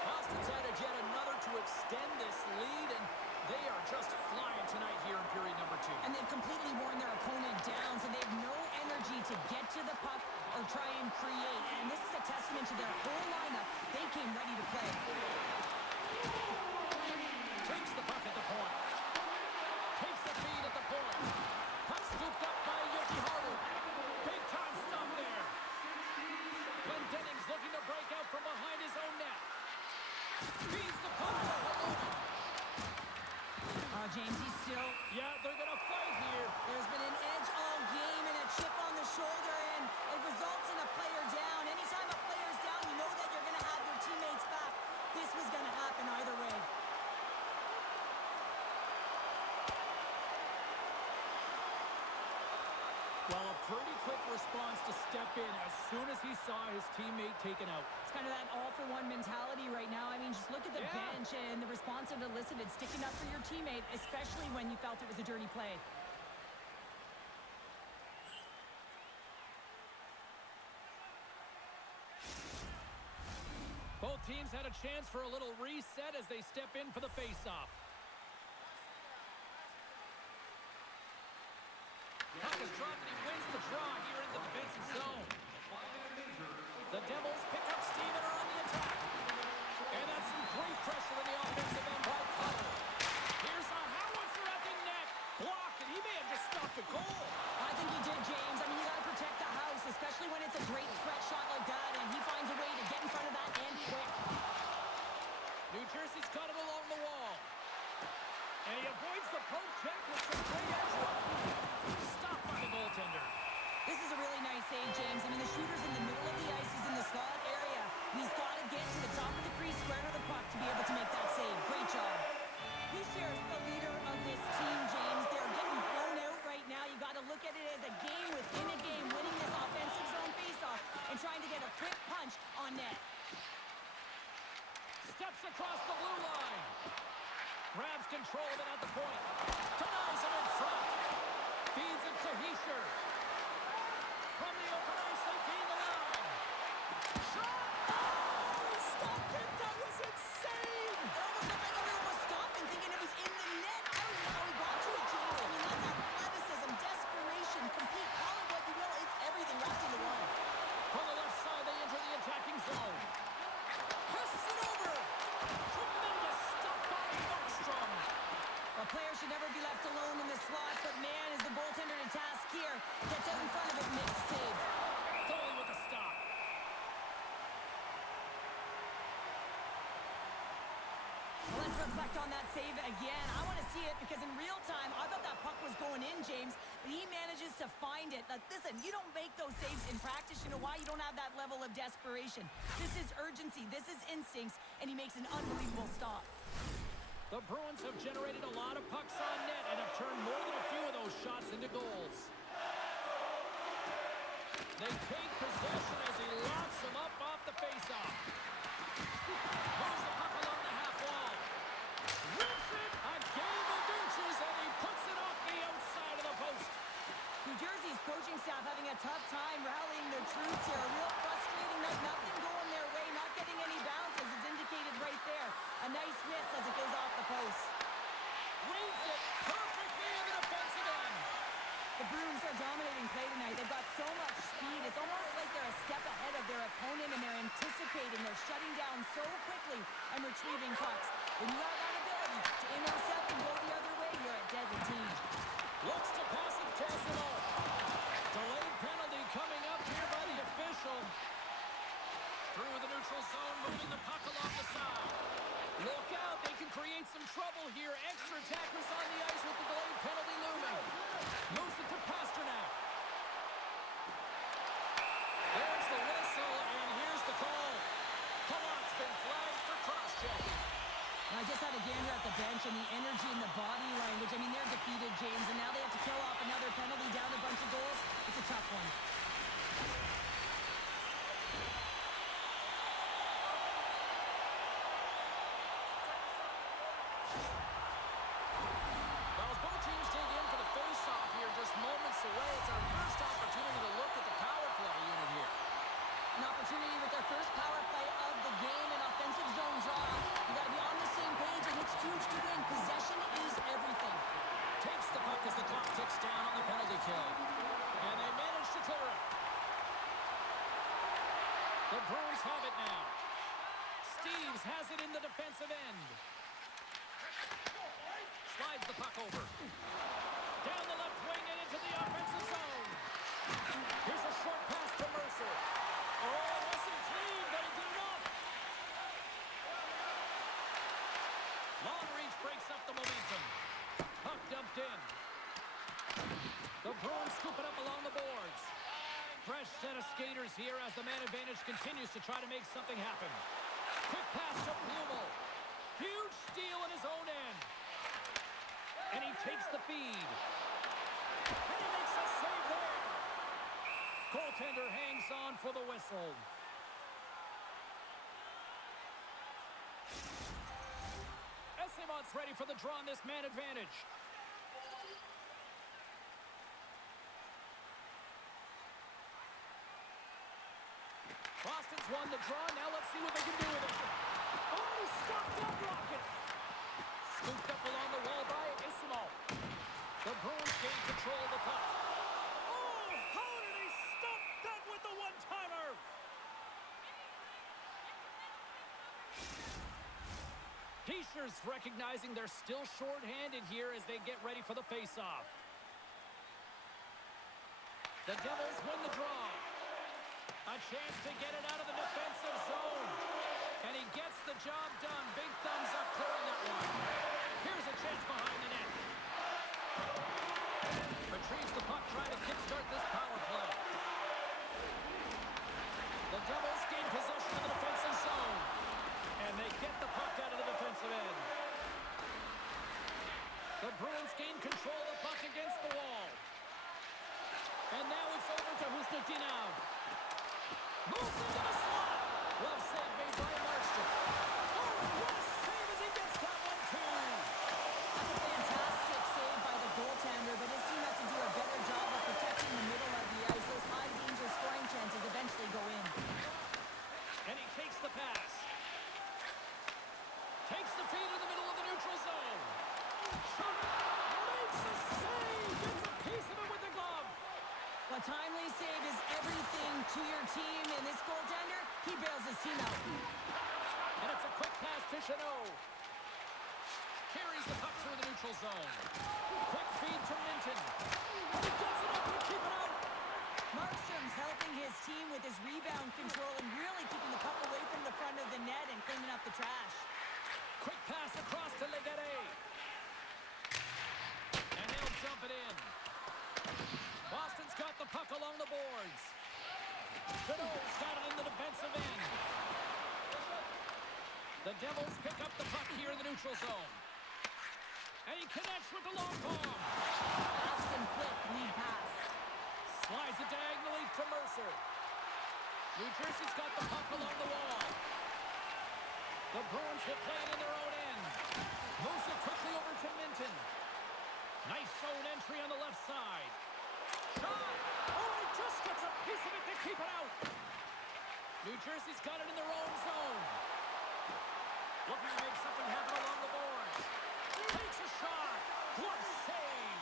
Boston's added yet another to extend this lead, and they are just flying tonight here in period number 2. And they've completely worn their opponent down, so they have no energy to get to the puck or try and create. And this is a testament to their whole lineup. They came ready to play. Takes the puck at the point. Takes the feed at the point. Puck scooped up by Yoshihara. Big time stop there. Glenn Dennings looking to break out from behind his own net. Feeds the puck to Holden. James, he's still... Yeah, they're going to fight here. There's been an edge all game and a chip on the shoulder, and it results in a player down. Anytime a player's down, you know that you're going to have your teammates back. This was going to happen either way. Well, a pretty quick response to step in as soon as he saw his teammate taken out. It's kind of that all-for-one mentality right now. I mean, just look at the Yeah. bench and the response it elicited, sticking up for your teammate, especially when you felt it was a dirty play. Both teams had a chance for a little reset as they step in for the face-off. Puck is dropped and he wins the draw here in the defensive zone. The Devils pick up steam and are on the attack. And that's some great pressure in the offensive end by Cutter. Here's a howitzer at the net. Blocked, and he may have just stopped a goal. I think he did, James. I mean, you got to protect the house, especially when it's a great threat shot like that, and he finds a way to get in front of that and quick. New Jersey's got it along the wall. And he avoids the poke check with some great edge work. Stopped by the goaltender. This is a really nice save, James. I mean, the shooter's in the middle of the ice. He's in the slot area, and he's got to get to the top of the crease, square to the puck to be able to make that save. Great job. Who shares the leader of this team, James? They're getting blown out right now. You got to look at it as a game within a game, winning this offensive zone faceoff and trying to get a quick punch on net. Steps across the blue line. Grabs control of it at the point. Denies him in front. Feeds it to Heischer. From the open ice, they gain the line. Shot! Oh, stopped it! That was insane! It almost looked like everyone was stopping, thinking it was in the net. I don't know how he got to it, James. I mean, that's athleticism, desperation, compete, call it what you will. It's everything wrapped into one. From the left side, they enter the attacking zone. Passes it over. Tremendous stop by Markstrom. A player should never be left alone in the slot, but man, is the goaltender to task here. Gets out in front of it and makes the save. Goalie with a stop. Well, let's reflect on that save again. I want to see it because in real time, I thought that puck was going in, James, but he manages to find it. Now, listen, you don't make those saves in practice. You know why? You don't have that level of desperation. This is urgency. This is instincts, and he makes an unbelievable stop. The Bruins have generated a lot of pucks on net and have turned more than a few of those shots into goals. They take possession as he locks them up off the faceoff. Moves the puck along the half wall. Rips it a game of inches, and he puts it off the outside of the post miss as it goes off the post. Reads it perfectly in the defensive end. The Bruins are dominating play tonight. They've got so much speed. It's almost like they're a step ahead of their opponent, and they're anticipating. They're shutting down so quickly and retrieving pucks. When you have that ability to intercept and go the other way, you're a deadly team. Looks to pass it, Cassidy. Delayed penalty coming up here by the official. Through the neutral zone, moving the puck along the side. Look out, they can create some trouble here. Extra attackers on the ice with the delayed penalty looming. Moves it to Pasternak. There's the whistle, and here's the call. Palat's been flagged for cross-checking. I just had a gander at the bench, and the energy and the body language. I mean, they're defeated, James, and now they have to kill off another penalty, down a bunch of goals. It's a tough one. Well, as both teams dig in for the face-off here, just moments away, it's our first opportunity to look at the power play unit here. An opportunity with their first power play of the game, an offensive zone draw. You got to be on the same page, and it's huge to win. Possession is everything. Takes the puck as the clock ticks down on the penalty kill. And they manage to clear it. The Bruins have it now. Steves has it in the defensive end. Slides the puck over. Down the left wing and into the offensive zone. Here's a short pass to Mercer. Oh, it wasn't clean, but he did enough. Long reach breaks up the momentum. Puck dumped in. The Bruins scoop it up along the boards. Fresh set of skaters here as the man advantage continues to try to make something happen. Quick pass to Blumel. Huge steal in his own end. And he takes the feed. And he makes a save there. Goaltender hangs on for the whistle. Essimont's ready for the draw on this man advantage. Boston's won the draw. Now let's see what they can do with it. Oh, he stopped that rocket. Scooped up along the wall by Isimo. The Bruins gain control of the puck. Oh, how did he stop that with the one-timer? Heischer's recognizing they're still short-handed here as they get ready for the face-off. The Devils win the draw. A chance to get it out of the defensive zone. And he gets the job done. Big thumbs up clearing that one. Here's a chance behind the net. Retrieves the puck, trying to kickstart this power play. The Devils gain possession of the defensive zone. And they get the puck out of the defensive end. The Bruins gain control of the puck against the wall. And now it's over to Husnutinov. Moves into the slot. Glove save made by Markstrom. Oh, what a save as he gets that one, too. That's a fantastic save by the goaltender, but his team has to do a better job of protecting the middle of the ice. Those high-danger scoring chances eventually go in. And he takes the pass. Takes the feed in the middle of the neutral zone. Shot. Makes a save. Gets a piece of it with the glove. A timely save is everything to your team, and this goaltender, he bails his team out. And it's a quick pass to Chanot. Carries the puck through the neutral zone. Quick feed to Minton. He gets it up and keep it out. Markstrom's helping his team with his rebound control and really keeping the puck away from the front of the net and cleaning up the trash. Quick pass across to Legare. And they'll dump it in. Boston's got the puck along the boards. Chanot's got it in the defensive end. The Devils pick up the puck here in the neutral zone. And he connects with the long palm. Fast and quick lead pass. Slides it diagonally to Mercer. New Jersey's got the puck along the wall. The Bruins will play it in their own end. Moves it quickly over to Minton. Nice zone entry on the left side. Shot! Oh, he just gets a piece of it to keep it out. New Jersey's got it in their own zone. Looking to make something happen along the boards. Takes a shot. Glove save.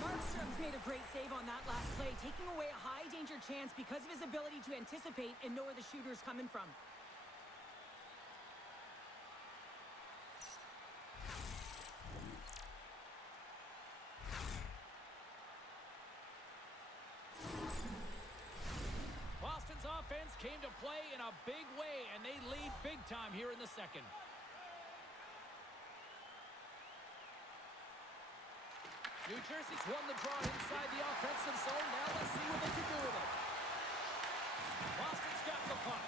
Markstrom's made a great save on that last play, taking away a high-danger chance because of his ability to anticipate and know where the shooter's coming from. Boston's offense came to play in a big way, and they lead big time here in the second. New Jersey's won the draw inside the offensive zone. Now let's see what they can do with it. Boston's got the puck.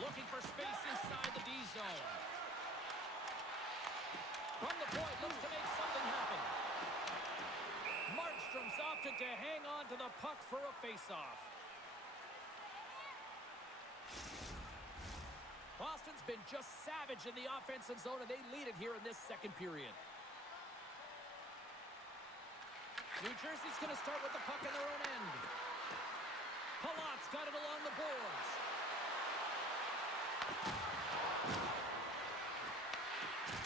Looking for space inside the D zone. From the point, looks to make something happen. Markstrom's opted to hang on to the puck for a face-off. Boston's been just savage in the offensive zone, and they lead it here in this second period. New Jersey's going to start with the puck in their own end. Palat's got it along the boards.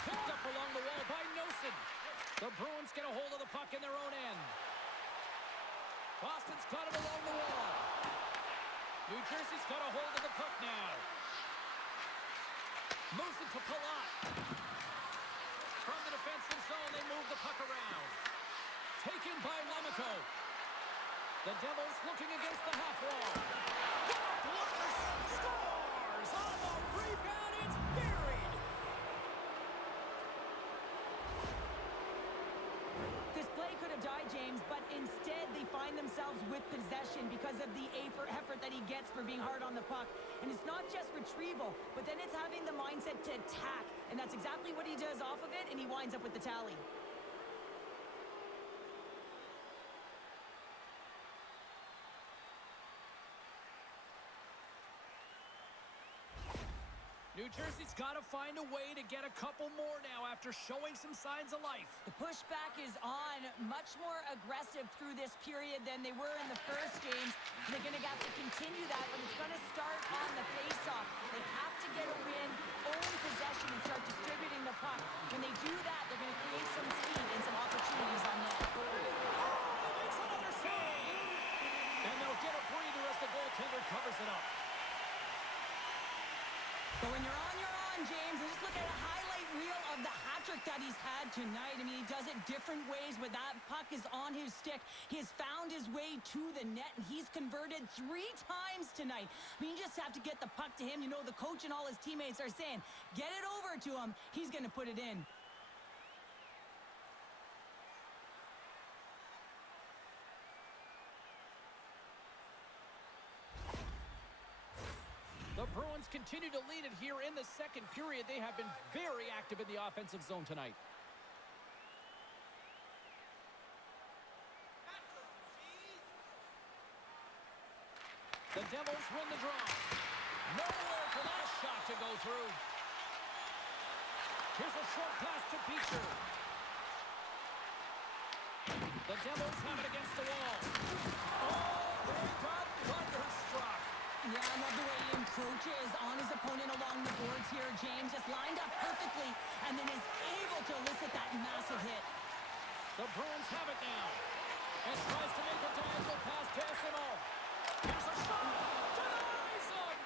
Picked up along the wall by Nosen. The Bruins get a hold of the puck in their own end. Boston's got it along the wall. New Jersey's got a hold of the puck now. Moves it to Palat. From the defensive zone, they move the puck around. Taken by Lemico. The Devils looking against the half wall. What a blocker! Scores! On the rebound, it's buried! This play could have died, James, but instead they find themselves with possession because of the effort that he gets for being hard on the puck. And it's not just retrieval, but then it's having the mindset to attack. And that's exactly what he does off of it, and he winds up with the tally. New Jersey's got to find a way to get a couple more now after showing some signs of life. The pushback is on, much more aggressive through this period than they were in the first games. They're going to have to continue that, but it's going to start on the face-off. They have to get a win, own possession, and start distributing the puck. When they do that, they're going to create some speed and some opportunities on net. Oh, he makes another save! And they'll get a breather as the goaltender covers it up. But when you're on, James. And just look at a highlight reel of the hat-trick that he's had tonight. I mean, he does it different ways where that puck is on his stick. He has found his way to the net, and he's converted 3 times tonight. I mean, you just have to get the puck to him. You know, the coach and all his teammates are saying, get it over to him. He's going to put it in. The Bruins continue to lead it here in the second period. They have been very active in the offensive zone tonight. The Devils win the draw. Nowhere for that shot to go through. Here's a short pass to Beecher. The Devils have it against the wall. Oh, they got thunderstruck. Yeah, I love the way he encroaches on his opponent along the boards here. James just lined up perfectly and then is able to elicit that massive hit. The Bruins have it now. And tries to make a diagonal pass to SMO. Here's a shot. Denies him.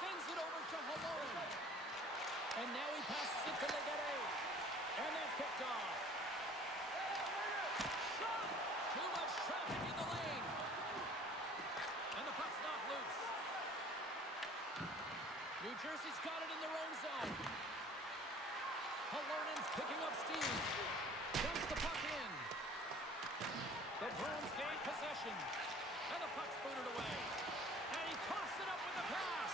Sends it over to Malone. And now he passes it to Legere. And that's picked off. Shot. Too much traffic in the lane. And the puck's not loose. New Jersey's got it in their own zone. Halonen's picking up steam. Dumps the puck in. The Bruins gain possession. And the puck's booted away. And he coughs it up with the pass.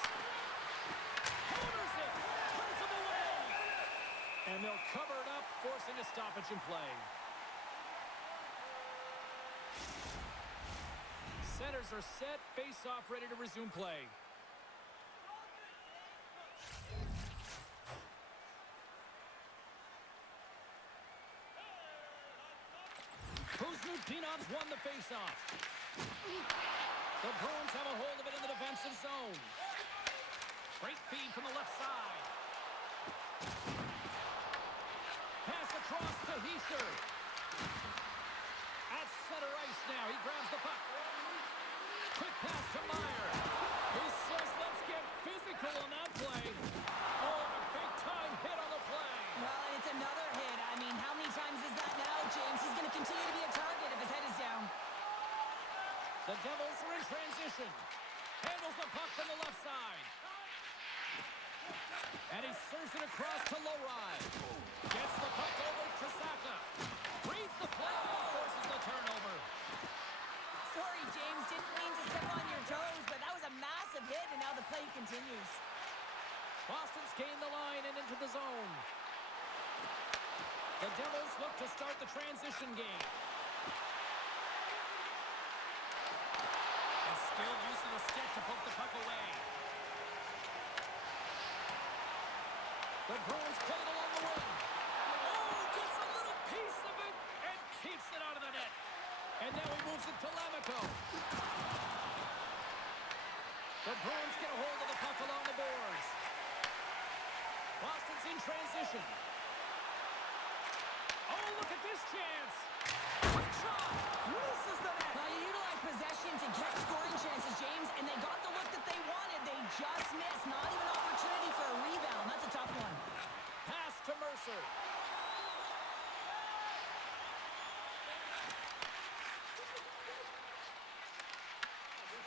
Hammers it. Turns him away. And they'll cover it up, forcing a stoppage in play. Centers are set. Face-off ready to resume play. Kuzmutinov won the face-off. The Bruins have a hold of it in the defensive zone. Great feed from the left side. Pass across to Heischer. At center ice now. He grabs the puck. Quick pass to Meyer. He says, let's get physical on that play. Oh, a big-time hit on the play. Well, and it's another hit. I mean, how many times is that now, James? He's going to continue to be a target if his head is down. The Devils are in transition. Handles the puck from the left side. And he serves it across to Lowry. Gets the puck over to Saka. Reads the play and forces the turnover. Sorry, James. Didn't mean to step on your toes, but that was a massive hit, and now the play continues. Boston's gained the line and into the zone. The Devils look to start the transition game. And skilled use of the stick to poke the puck away. The Bruins play it along the wing. Oh, gets a little piece of it and keeps it out of the net. And now he moves it to Lamico. The Bruins get a hold of the puck along the boards. Boston's in transition. Oh, look at this chance. Quick shot. Misses the net. Now, you utilize possession to get scoring chances, James, and they got the look that they wanted. They just missed. Not even an opportunity for a rebound. That's a tough one. Pass to Mercer.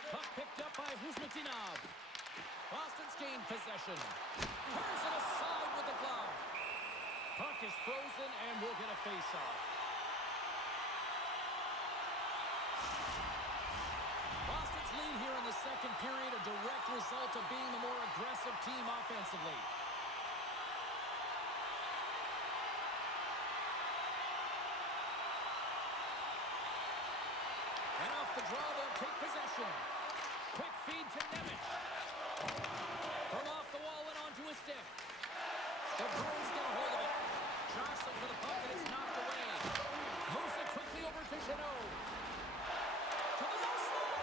Puck picked up by Huzmatinov. Boston's gained possession. Turns it aside with the glove. Puck is frozen and will get a face-off. Boston's lead here in the second period, a direct result of being the more aggressive team offensively. And off the draw, they'll take possession. Quick feed to Nemec. From off the wall and onto his stick. The Bruins get a hold of it. Jostling for the puck, and it's knocked away. Moves it quickly over to Jeannot. To the left side.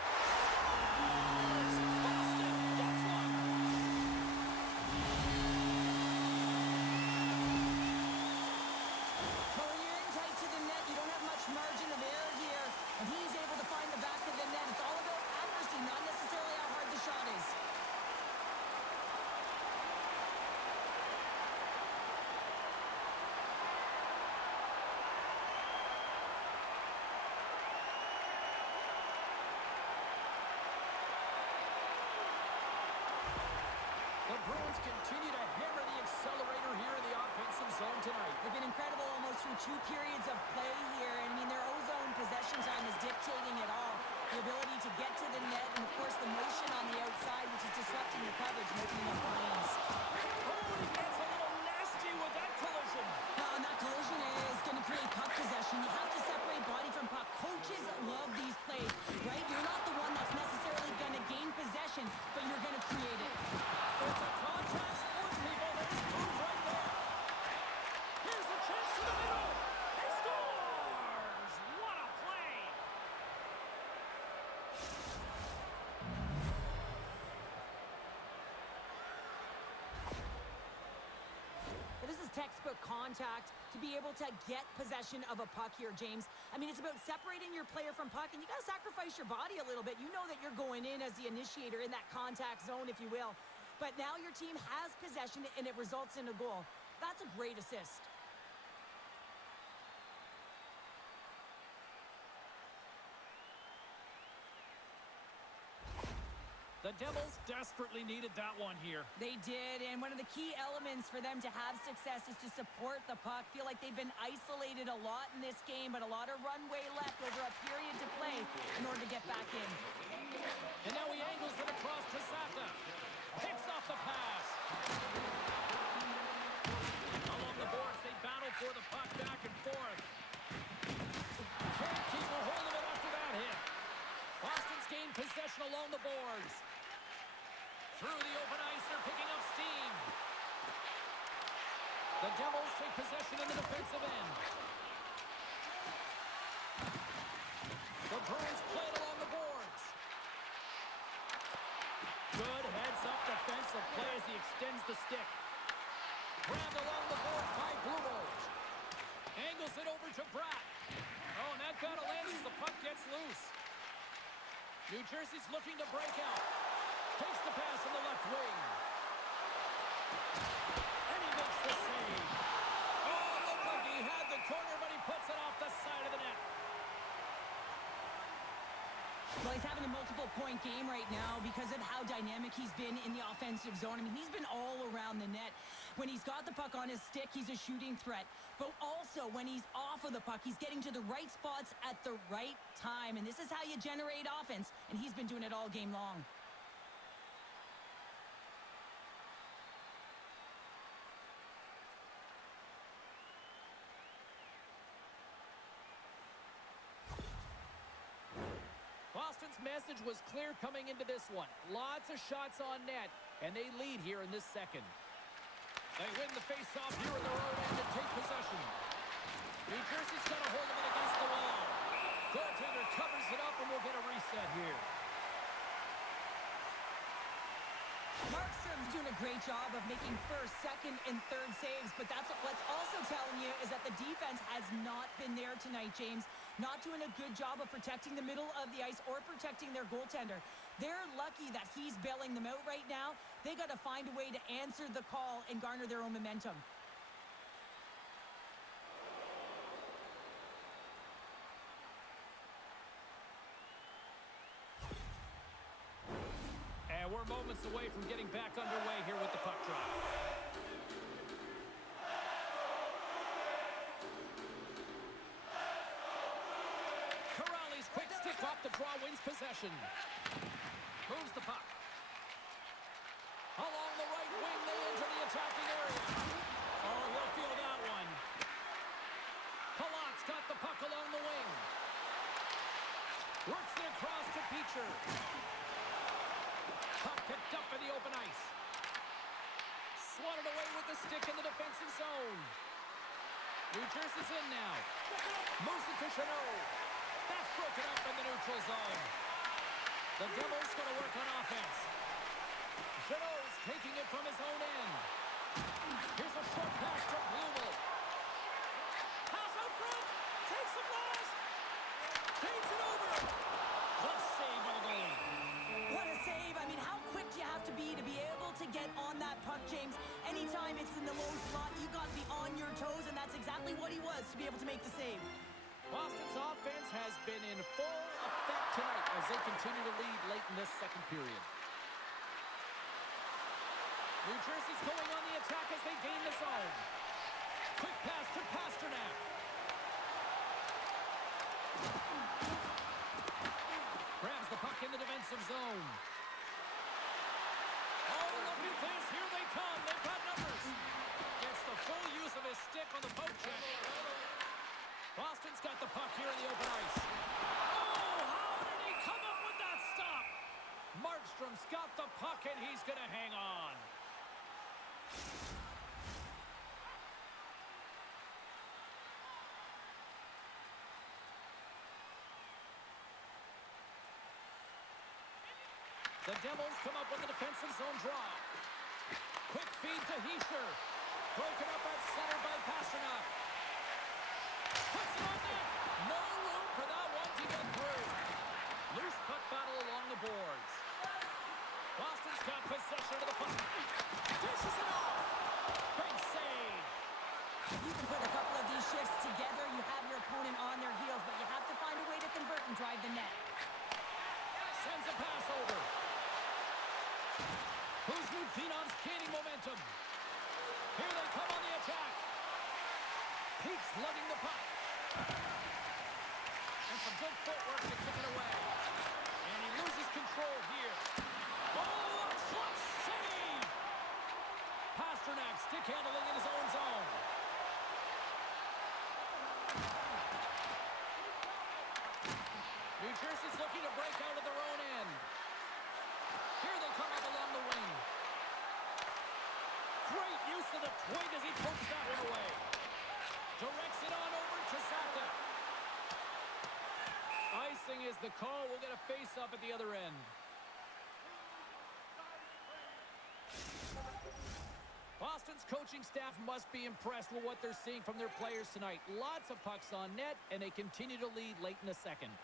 Scores! Boston gets one. But when you're in tight to the net, you don't have much margin of error here. And he's able to find the back of the net. It's all about accuracy, not necessarily how hard the shot is. The Bruins continue to hammer the accelerator here in the offensive zone tonight. They've been incredible almost through 2 periods of play here. And, I mean, their O-zone possession time is dictating it all. The ability to get to the net and, of course, the motion on the outside, which is disrupting the coverage and opening up lanes. Oh, he gets a little nasty with that collision. And that collision is going to create puck possession. You have to separate body from puck. Coaches love these plays, right? You're not the one that's necessarily going to gain possession, but you're going to create it. It's a contact sport, people. There's proof right there. Here's a chance to the middle. He scores! What a play! But this is textbook contact to be able to get possession of a puck here, James. I mean, it's about separating your player from puck, and you got to sacrifice your body a little bit. You know that you're going in as the initiator in that contact zone, if you will. But now your team has possession, and it results in a goal. That's a great assist. The Devils desperately needed that one here. They did, and one of the key elements for them to have success is to support the puck. Feel like they've been isolated a lot in this game, but a lot of runway left over a period to play in order to get back in. And now he angles it across to Saka. Picks off the pass. Along the boards, they battle for the puck back and forth. Can't keep a hold of it after that hit. Boston's gained possession along the boards. Through the open ice, they're picking up steam. The Devils take possession in the defensive end. The Bruins play it along the boards. Good heads-up defensive play as he extends the stick. Grabbed along the board by Blue Rouge. Angles it over to Bratt. Oh, and that battle ends as the puck gets loose. New Jersey's looking to break out. Takes the pass on the left wing. And he makes the save. Oh, looked like he had the corner, but he puts it off the side of the net. Well, he's having a multiple-point game right now because of how dynamic he's been in the offensive zone. I mean, he's been all around the net. When he's got the puck on his stick, he's a shooting threat. But also, when he's off of the puck, he's getting to the right spots at the right time. And this is how you generate offense, and he's been doing it all game long. Boston's message was clear coming into this one. Lots of shots on net, and they lead here in this second. They win the face-off here in their own end and take possession. New Jersey's got a hold of it against the wall. Goaltender covers it up, and we'll get a reset here. Markstrom's doing a great job of making first, second, and third saves, but that's what's also telling you is that the defense has not been there tonight, James. Not doing a good job of protecting the middle of the ice or protecting their goaltender. They're lucky that he's bailing them out right now. They got to find a way to answer the call and garner their own momentum. And we're moments away from getting back underway here with the puck drop. Corrali's quick stick off the draw wins possession. Moves the puck. Along the right wing, they enter the attacking area. Oh, he'll feel that one. Palat's got the puck along the wing. Works it across to Beecher. Puck picked up in the open ice. Swatted away with the stick in the defensive zone. New Jersey's in now. Moves it to Chanot. That's broken up in the neutral zone. The Devils going to work on offense. Chanot's taking it from his own end. Here's a short pass to Blumel. Pass out front. Takes the blast. Takes it over. Good save by the goalie. What a save. I mean, how quick do you have to be able to get on that puck, James? Anytime it's in the low slot, you got to be on your toes, and that's exactly what he was to be able to make the save. Boston's offense has been in full effect tonight as they continue to lead late in this second period. New Jersey's going on the attack as they gain the zone. Quick pass to Pasternak. Grabs the puck in the defensive zone. Oh, look at this. Here they come. They've got numbers. Gets the full use of his stick on the poke check. Boston's got the puck here in the open ice. Oh, how did he come up with that stop? Markstrom's got the puck, and he's going to hang on. The Devils come up with a defensive zone draw. Quick feed to Hischier. Broken up at center by Pasternak. Puts it on net. No room for that one to get through. Loose puck battle along the boards. Boston's got possession of the puck. Dishes it off. Big save. You can put a couple of these shifts together. You have your opponent on their heels, but you have to find a way to convert and drive the net. Sends a pass over. Who's New Phenom's gaining momentum? Here they come on the attack. Peaks lugging the puck. And some good footwork to kick it away. And he loses control here. Oh, a clutch save! Pasternak stick handling in his own zone. New Jersey's looking to break out of their own end. Here they come up along the wing. Great use of the twig as he pokes that one away. Directs it on over to Sakic. Icing is the call. We'll get a face-up at the other end. Boston's coaching staff must be impressed with what they're seeing from their players tonight. Lots of pucks on net, and they continue to lead late in the second.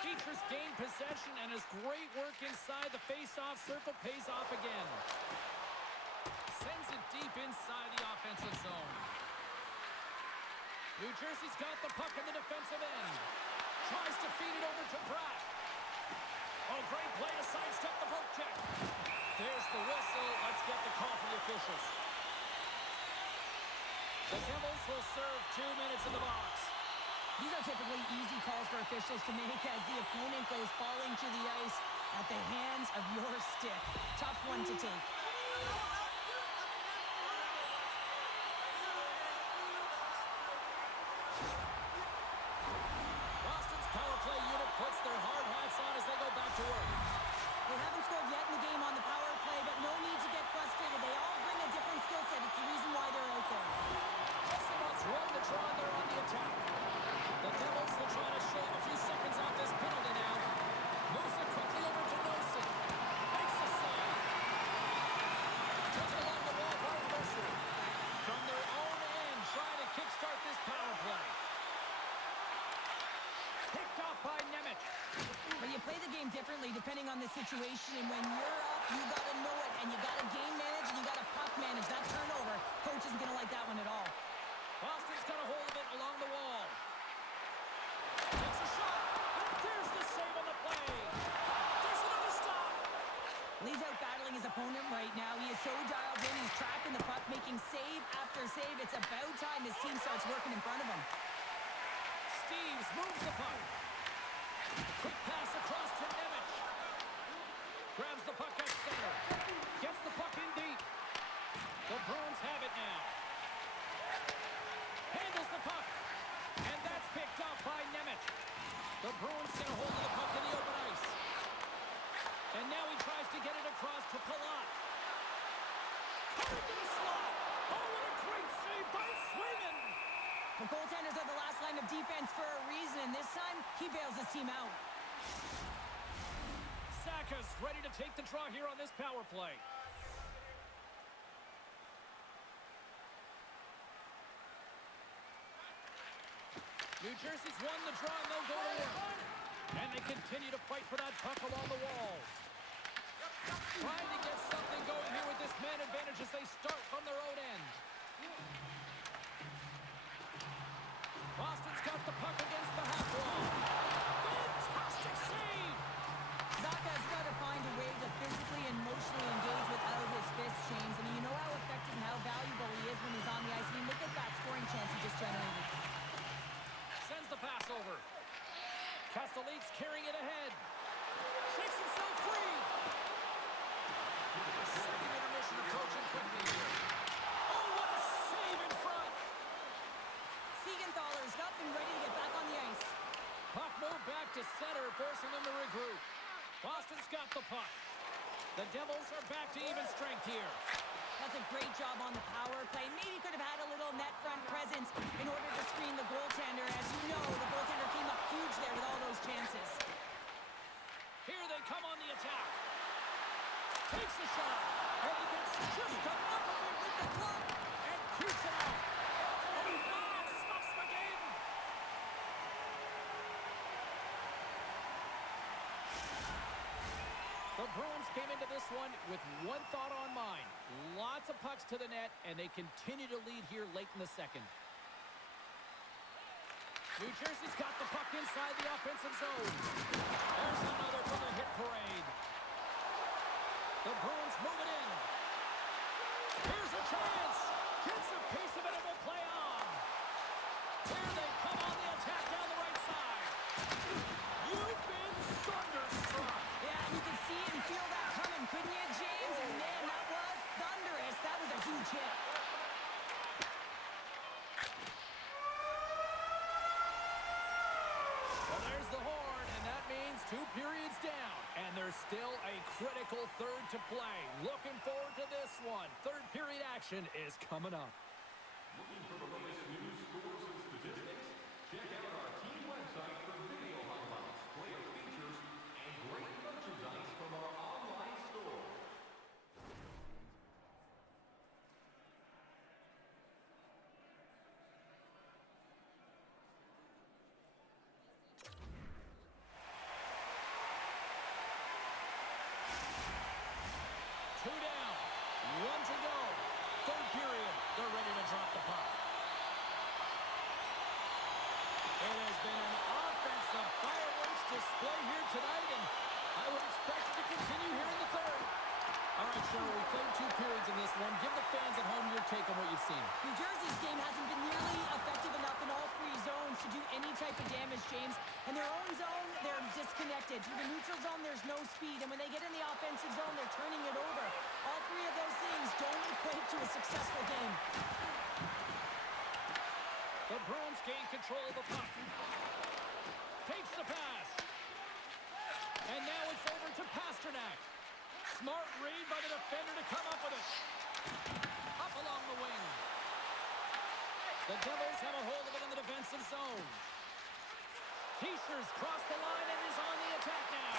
Beecher's gained possession, and his great work inside the face-off circle pays off again. Sends it deep inside the offensive zone. New Jersey's got the puck in the defensive end. Tries to feed it over to Pratt. Oh, great play to sidestep the poke check. There's the whistle. Let's get the call from the officials. The Devils will serve 2 minutes in the box. These are typically easy calls for officials to make as the opponent goes falling to the ice at the hands of your stick. Tough one to take. Boston's power play unit puts their hard hats on as they go back to work. They haven't scored yet in the game on the power play, but no need to get frustrated. They all bring a different skill set. It's the reason why they're out there. Esteban's run the draw, and they're on the attack. The Devils will try to shave a few seconds off this penalty now. Moves it quickly over to Nelson. Makes the save. Took it along the wall by Mercer. From their own end, trying to kickstart this power play. Picked off by Nemec. But you play the game differently depending on the situation. And when you're up, you got to know it. And you got to game manage and you got to puck manage. That turnover, coach isn't going to like that one at all. Boston's got a hold of it along the wall. Takes a shot. And there's the save on the play. There's another stop. Lee's out battling his opponent right now. He is so dialed in. He's tracking the puck, making save after save. It's about time his team starts working in front of him. Steves moves the puck. Quick pass across to Nemec. Grabs the puck at center. Gets the puck in deep. The Bruins have it now. Handles the puck. And that's picked up by Nemec. The Bruins get a hold of the puck in the open ice. And now he tries to get it across to Palat. Cut into the slot. Oh, what a great save by Swayman. The goaltenders are the last line of defense for a reason, and this time, he bails his team out. Saka's ready to take the draw here on this power play. New Jersey's won the draw, and they'll go to work. And they continue to fight for that puck along the walls. Trying to get something going here with this man advantage as they start from their own end. Boston's got the puck against the half wall. Fantastic save! Zaka's got to find a way to physically and emotionally engage without his fist chains. I mean, you know how effective and how valuable he is when he's on the ice. I mean, look at that scoring chance he just generated. Sends the pass over. Castellique's carrying it ahead. Shakes himself free. Second intermission approaching quickly here. Oh, what a save in front! Siegenthaler's up and ready to get back on the ice. Puck moved back to center, forcing them to regroup. Boston's got the puck. The Devils are back to even strength here. That's a great job on the power play. Maybe could have had a little net front presence in order to screen the goaltender. As you know, the goaltender came up huge there with all those chances. Here they come on the attack. Takes a shot, and he gets just enough of it with the glove and keeps it out. Oh, wow, stops the game. The Bruins came into this one with one thought on mind. Lots of pucks to the net, and they continue to lead here late in the second. New Jersey's got the puck inside the offensive zone. There's another for the hit parade. The Bruins move it in. Here's a chance. Gets a piece of it and will play on. Here they come on the attack down the right side. You've been thunderstruck. Yeah, you can see it and feel that coming, couldn't you, James? And man, that was thunderous. That was a huge hit. Well, there's the horn, and that means 2 periods down. And there's still a critical third to play. Looking forward to this one. Third period action is coming up. Looking for the latest news, scores, and statistics? Check out our team website for video highlights, player features, and great merchandise from our online store. third period. They're ready to drop the puck. It has been an offensive fireworks display here tonight, and I would expect it to continue here in the third. All right, Cheryl, we played 2 periods in this one. Give the fans at home your take on what you've seen. New Jersey's game hasn't been nearly effective enough in all 3 zones to do any type of damage, James. In their own zone, they're disconnected. Through the neutral zone, there's no speed. And when they get in the offensive zone, they're turning it over. All 3 of those things don't equate to a successful game. The Bruins gain control of the puck. Takes the pass. And now it's over to Pasternak. Smart read by the defender to come up with it. Up along the wing. The Devils have a hold of it in the defensive zone. Heischer's crossed the line and is on the attack now.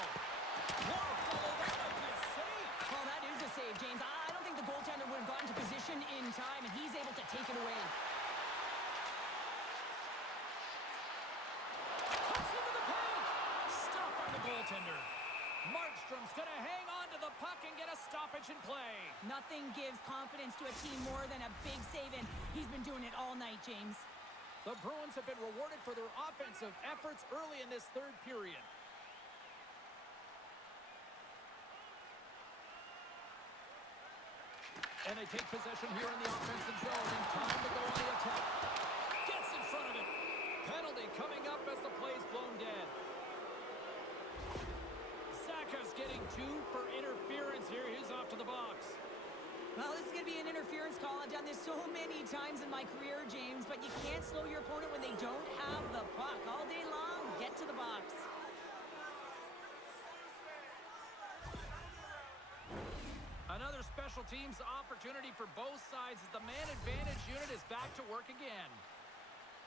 Whoa, follow, that might be a save. Well, that is a save, James. I don't think the goaltender would have gotten to position in time, and he's able to take it away. Cuts into the paint. Stopped by the goaltender. Markstrom's going to hang on to the puck and get a stoppage in play. Nothing gives confidence to a team more than a big save, and he's been doing it all night, James. The Bruins have been rewarded for their offensive efforts early in this third period. And they take possession here in the offensive zone in time to go on the attack. Gets in front of it. Penalty coming up as the play's blown dead. Saka's getting 2 for interference here. He's off to the box. Well, this is going to be an interference call. I've done this so many times in my career, James, but you can't slow your opponent when they don't have the puck. All day long, get to the box. Another special teams opportunity for both sides as the man advantage unit is back to work again.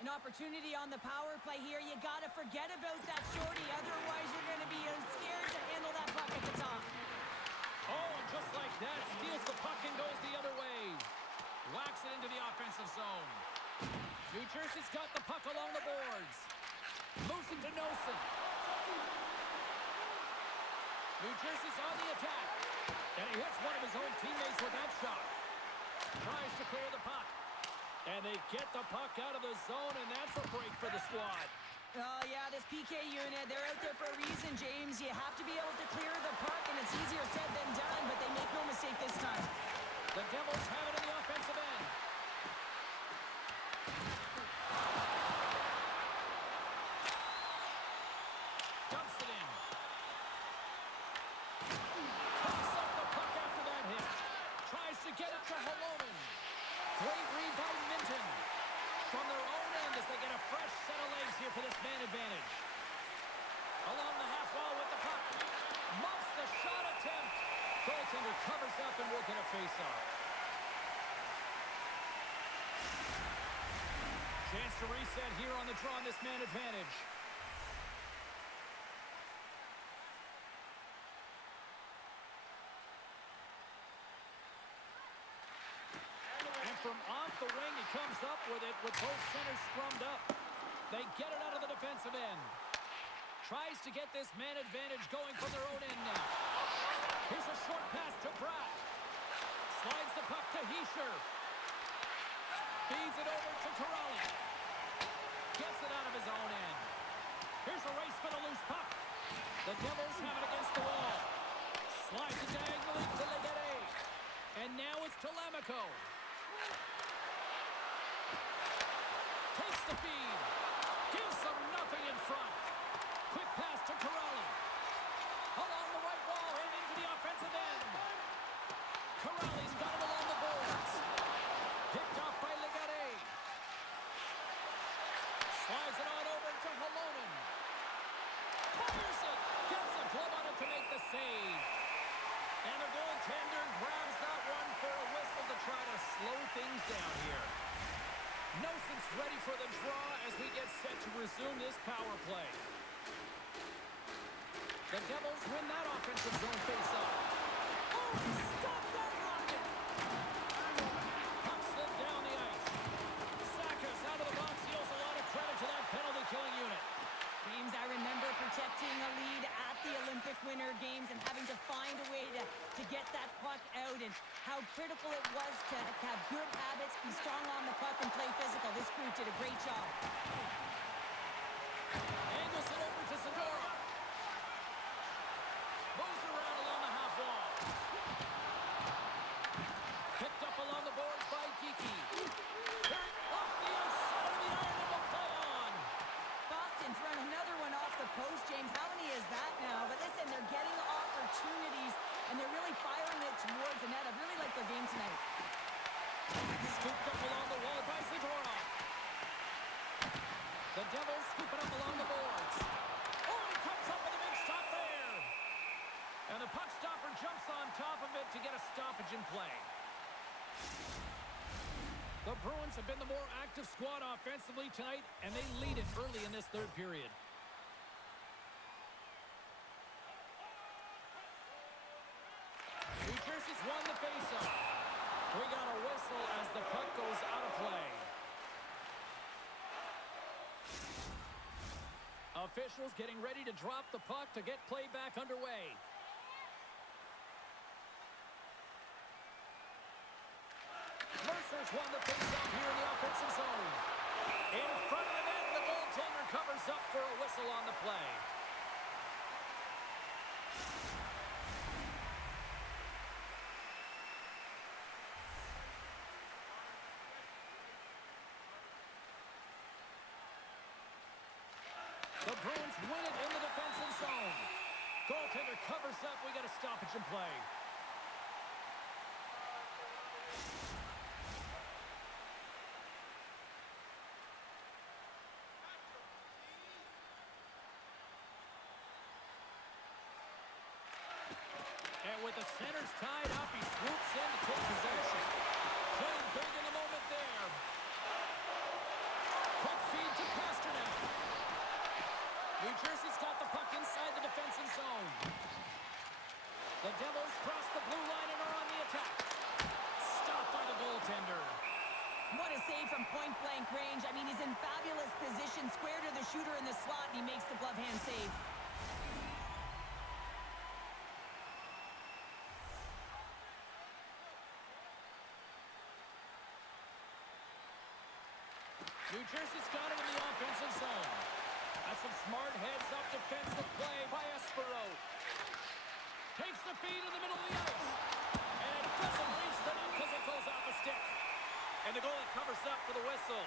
An opportunity on the power play here. You got to forget about that shorty. Otherwise, you're going to be scared to handle that puck at the top. Oh, and just like that, steals the puck and goes the other way. Whacks it into the offensive zone. New Jersey's got the puck along the boards. Moves it to Nosen. New Jersey's on the attack. And he hits one of his own teammates with that shot. Tries to clear the puck. And they get the puck out of the zone, and that's a break for the squad. Oh, yeah, this PK unit, they're out there for a reason, James. You have to be able to clear the puck, and it's easier said than done, but they make no mistake this time. The Devils have it in the offensive end. Dumps it in. Coughs up the puck after that hit. Tries to get it to Holonen. Great read by Minton. From their own end as they get a fresh set of legs here for this man advantage. Along the half wall with the puck. Muffs the shot attempt. Goaltender covers up and will get a face-off. Chance to reset here on the draw on this man advantage. And from off the wing, he comes up with it with both centers scrummed up. They get it out of the defensive end. Tries to get this man advantage going from their own end now. Here's a short pass to Bratt. Slides the puck to Hischier. Feeds it over to Corrali. Gets it out of his own end. Here's a race for the loose puck. The Devils have it against the wall. Slides it diagonally to Legere. And now it's to Lamico. Takes the feed. Gives them nothing in front. Quick pass to Corrali. Along the right wall and into the offensive end. Corrali's got it along the boards. Picked off by Legere. Slides it on over to Holonen. Fires it. Gets a glove on it to make the save. And the goaltender grabs that one for a whistle to try to slow things down here. Nosen's ready for the draw as we get set to resume this power play. The Devils win that offensive zone face-off. Oh, stop that rocket! Puck slid down the ice. Saka's out of the box. Deals a lot of credit to that penalty-killing unit. James, I remember protecting a lead at the Olympic Winter Games and having to find a way to get that puck out evident how critical it was to have good habits, be strong on the puck, and play physical. This group did a great job. Angles it over to Zadora. Moves around along the half wall. Picked up along the boards by Geeky. Hit off the outside of the iron and will play on. Boston's run another one off the post, James. How many is that now? But listen, they're getting opportunities, and they're really firing it towards the net. I really like their game tonight. Scooped up along the wall by Zadora. The Devils scoop it up along the boards. Oh, and he comes up with a big stop there. And the puck stopper jumps on top of it to get a stoppage in play. The Bruins have been the more active squad offensively tonight, and they lead it early in this third period. New Jersey's won the faceoff. We got a whistle as the puck goes out of play. Officials getting ready to drop the puck to get play back underway. Mercer's won the faceoff here in the offensive zone. In front of the net, the goaltender covers up for a whistle on the play. The Bruins win it in the defensive zone. Goaltender covers up. We got a stoppage in play. And with the centers tied up, he swoops in to take possession. Playing big in the moment there. Quick feed to Pasternak. New Jersey's got the puck inside the defensive zone. The Devils cross the blue line and are on the attack. Stopped by the goaltender. What a save from point-blank range. I mean, he's in fabulous position, square to the shooter in the slot, and he makes the glove hand save. New Jersey's got it in the offensive zone. That's some smart heads-up defensive play by Espero. Takes the feed in the middle of the ice. And it doesn't reach the net because it goes off a stick. And the goalie covers up for the whistle.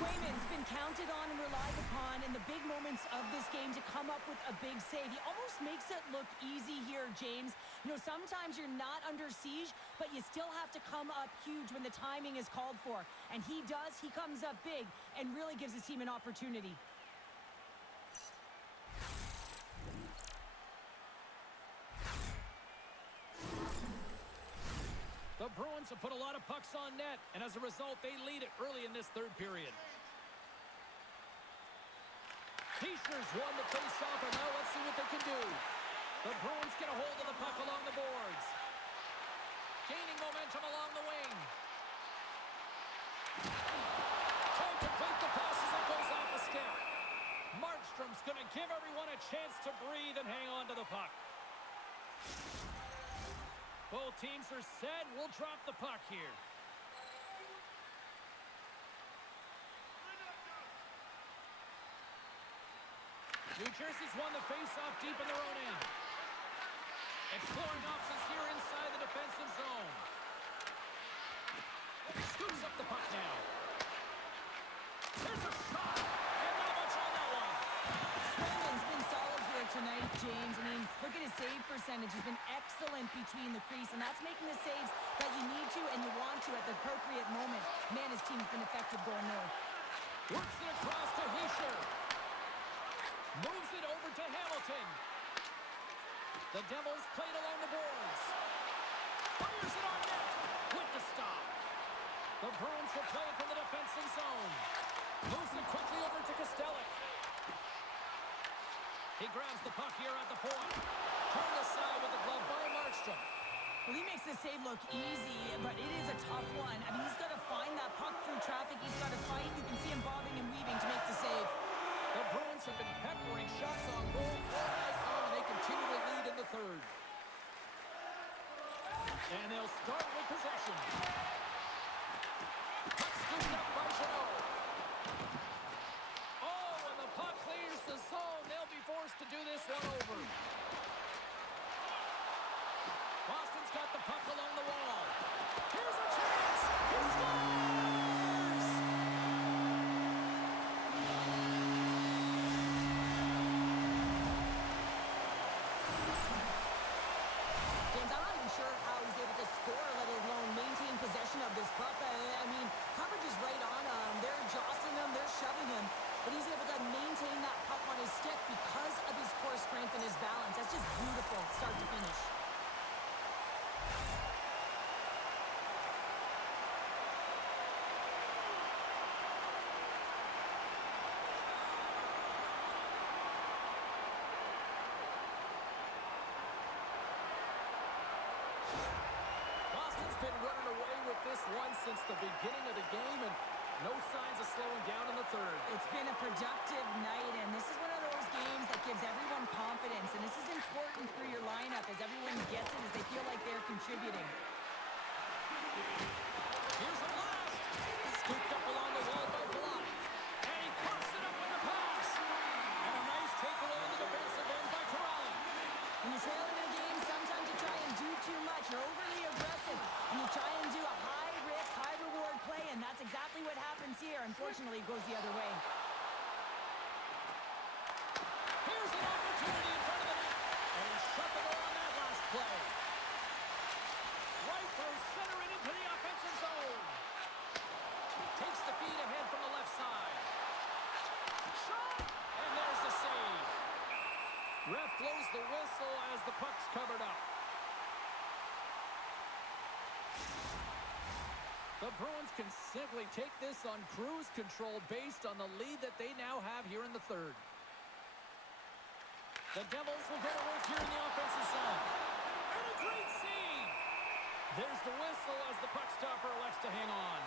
Swayman's been counted on and relied upon in the big moments of this game to come up with a big save. He almost makes it look easy here, James. You know, sometimes you're not under siege, but you still have to come up huge when the timing is called for. And he does. He comes up big and really gives his team an opportunity. The Bruins have put a lot of pucks on net, and as a result, they lead it early in this third period. T-shirts won the face-off, and now let's see what they can do. The Bruins get a hold of the puck along the boards. Gaining momentum along the wing. Can't complete the pass as it goes off a stick. Markstrom's going to give everyone a chance to breathe and hang on to the puck. Both teams are set. We'll drop the puck here. New Jersey's won the face-off deep in their own end. Exploring options here inside the defensive zone. Scoops up the puck now. There's a shot, and not much on that one. Swayman's been solid here tonight, James. I mean, look at his save percentage. He's been excellent between the crease, and that's making the saves that you need to and you want to at the appropriate moment. Man, his team's been effective going north. Works it across to Hischier. Moves it over to Hamilton. The Devils played along the boards. Fires it on net. With the stop. The Bruins will play it from the defensive zone. Moves it quickly over to Kostelic. He grabs the puck here at the point. Turned aside with the glove by Markstrom. Well, he makes the save look easy, but it is a tough one. I mean, he's got to find that puck through traffic. He's got to fight. You can see him bobbing and weaving to make the save. The Bruins have been peppering shots on goal all night long, and they continue to lead in the third. And they'll start with possession. Puck scooped up by Chanot. Oh, and the puck clears the zone. They'll be forced to do this one over. Boston's got the puck along the wall. Here's a chance. He scores! James, I'm not even sure how he's able to score, let alone maintain possession of this puck. I mean, coverage is right on him. They're jostling him. They're shoving him. But he's able to maintain that puck on his stick because of his core strength and his balance. That's just beautiful, start to finish. Boston's been running away with this one since the beginning of the game, and no signs of slowing down in the third. It's been a productive night, and this is one of those games that gives everyone confidence. And this is important for your lineup as everyone gets it, as they feel like they're contributing. Here's a blast. Scooped up along the wall by Block. And he pops it up with the pass. And a nice takeaway in the defensive end by Corrali. When you're trailing a game, sometimes you try and do too much. You're overly aggressive, and you try and do a high-risk, high-reward play, and that's exactly what happens here. Unfortunately, it goes the other way. Here's an opportunity in front of the net. And he shut the door on that last play. Right through center and into the offensive zone. Takes the feed ahead from the left side. Shot! And there's the save. Ref blows the whistle as the puck's covered up. The Bruins can simply take this on cruise control based on the lead that they now have here in the third. The Devils will go to work here in the offensive zone. And a great save! There's the whistle as the puck stopper elects to hang on.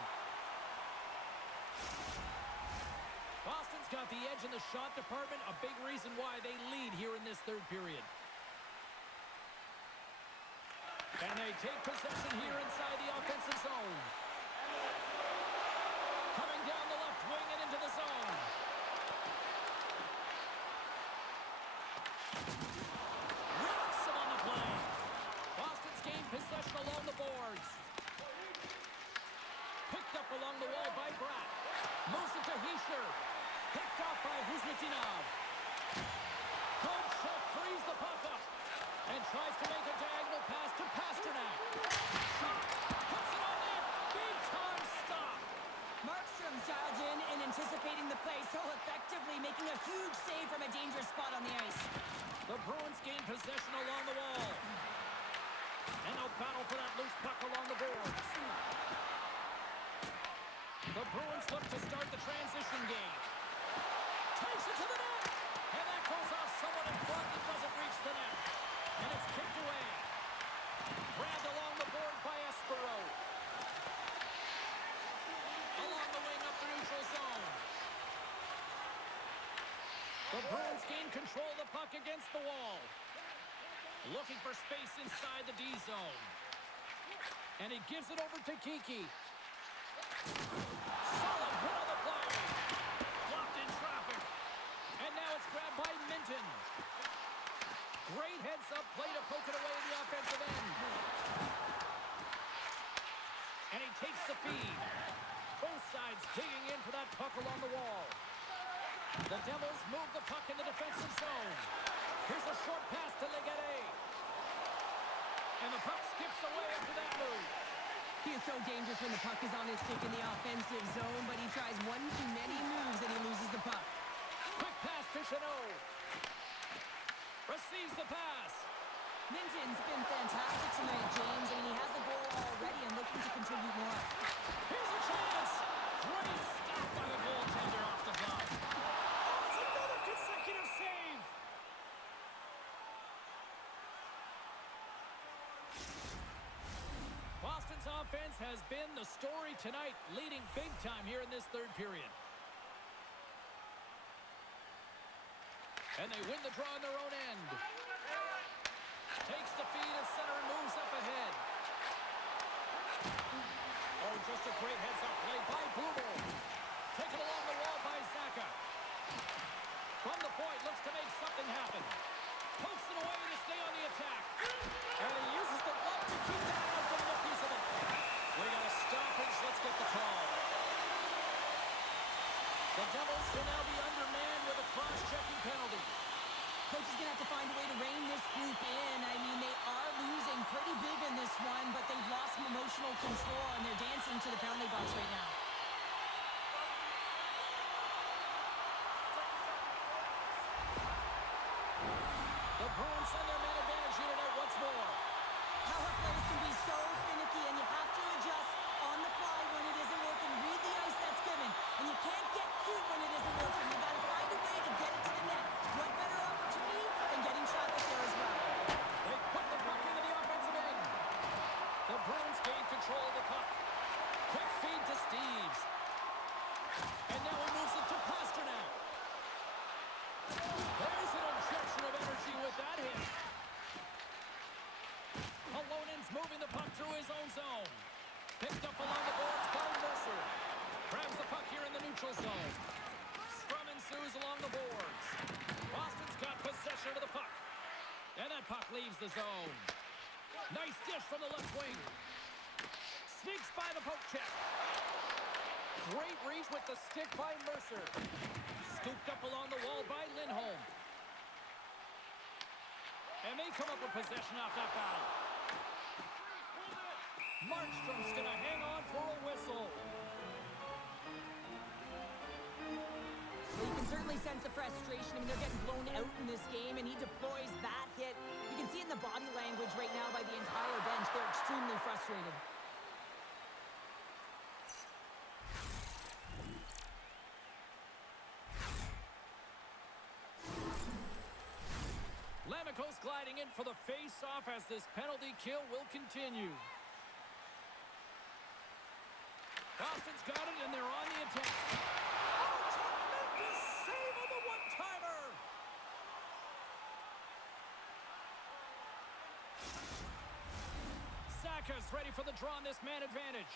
Boston's got the edge in the shot department, a big reason why they lead here in this third period. And they take possession here inside the offensive zone. Coming down the left wing and into the zone. Rocks him on the play. Boston's gained possession along the boards. Picked up along the wall by Bratt. Moves it to Hischier. Picked off by Kuzmitinov. Good check, frees the puck up. And tries to make a diagonal pass to Pasternak. Shot. Puts it on net. Big time stop. Markstrom's dialed in and anticipating the play so effectively, making a huge save from a dangerous spot on the ice. The Bruins gain possession along the wall. And they'll battle for that loose puck along the boards. The Bruins look to start the transition game. Takes it to the net. And that goes off someone in front that doesn't reach the net. And it's kicked away. Grabbed along the board by Espero. Along the wing up the neutral zone. The Bruins gain control of the puck against the wall. Looking for space inside the D zone. And he gives it over to Kiki. Solid hit on the play. Blocked in traffic. And now it's grabbed by Minton. Great heads-up play to poke it away in the offensive end. And he takes the feed. Both sides digging in for that puck along the wall. The Devils move the puck in the defensive zone. Here's a short pass to Legare. And the puck skips away after that move. He is so dangerous when the puck is on his stick in the offensive zone, but he tries one too many moves and he loses the puck. Quick pass to Chanot. Receives the pass. Minton's been fantastic tonight, James. I mean, he has a goal already and looking to contribute more. Here's a chance. Great stop by the goaltender off the glove. It's another consecutive save. Boston's offense has been the story tonight, leading big time here in this third period. And they win the draw on their own end. Takes the feed at center and moves up ahead. a great heads-up play by Blumel. Taken along the wall by Zaka. From the point, looks to make something happen. Pokes it away to stay on the attack. And he uses the glove to keep that out, getting a piece of it. We got a stoppage. Let's get the call. The Devils will now be undermanned with a cross-checking penalty. Coach is going to have to find a way to rein this group in. I mean, they are losing pretty big in this one, but they've lost some emotional control, and they're dancing to the penalty box right now. The Bruins send their man advantage unit out once more. Power plays can be so finicky, and you have to adjust on the fly when it isn't working. Read the ice that's given, and you can't get cute when it isn't working. You got to find a way to get it to the net. What better opportunity than getting traffic there as well? They put the puck into the offensive end. The Bruins gain control of the puck. Quick feed to Steves. And now he moves it to Pasternak. There's an injection of energy with that hit. Halonen's moving the puck through his own zone. Picked up along the boards by Mercer. Grabs the puck here in the neutral zone. Scrum ensues along the boards. Boston's got possession of the puck. And that puck leaves the zone. Nice dish from the left wing. Sneaks by the poke check. Great reach with the stick by Mercer. Scooped up along the wall by Lindholm. And they come up with possession off that battle. Markstrom's going to hang on for a whistle. Well, you can certainly sense the frustration. I mean, they're getting blown out in this game, and he deploys that hit. You can see it in the body language right now by the entire bench. They're extremely frustrated. Lammikos gliding in for the face-off as this penalty kill will continue. Boston's got it, and they're on the attack. Oh, tremendous save on the one-timer! Saka's ready for the draw on this man advantage.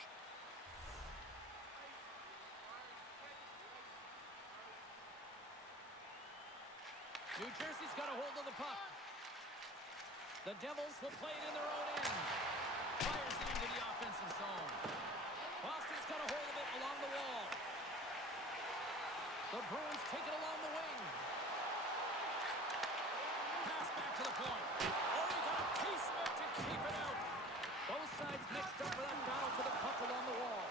New Jersey's got a hold of the puck. The Devils will play it in their own end. Fires it into the offensive zone. Boston's got a hold of it along the wall. The Bruins take it along the wing. Pass back to the point. Oh, he got a piece of it to keep it out. Both sides mixed up for that battle for the puck along the wall.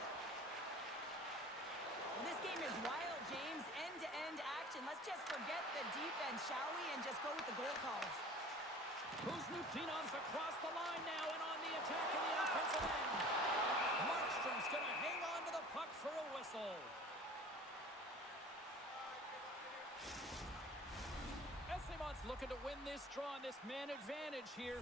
Well, this game is wild, James. End-to-end action. Let's just forget the defense, shall we, and just go with the goal calls. Kuzmutinov's across the line now and on the attack in the offensive end. Markstrom's going to hang on to the puck for a whistle. Essimon's looking to win this draw on this man advantage here.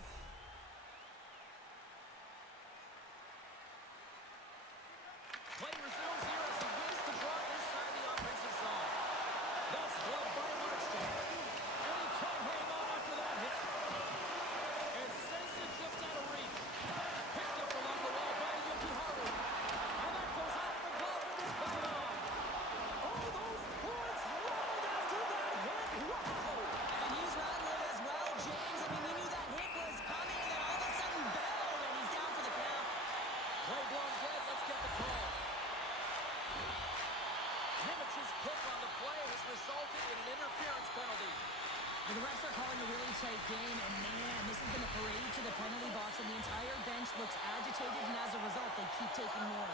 Play resumes here as he wins the draw inside the offensive zone. That's gloved by Markstrom. And he can't hang on after that hit. And sends it just out of reach. Picked up along the wall by Yukiharu. And that goes off the glove and is right on. Oh, those boards rolled after that hit. Wow! And he's rattling as well, James. I mean, he knew that hit was coming, and then all of a sudden, belled, and he's down for the count. Play blown dead. Let's get the call. Nimich's pick on the play has resulted in an interference penalty. Well, the refs are calling a really tight game, and man, this has been a parade to the penalty box, and the entire bench looks agitated, and as a result, they keep taking more.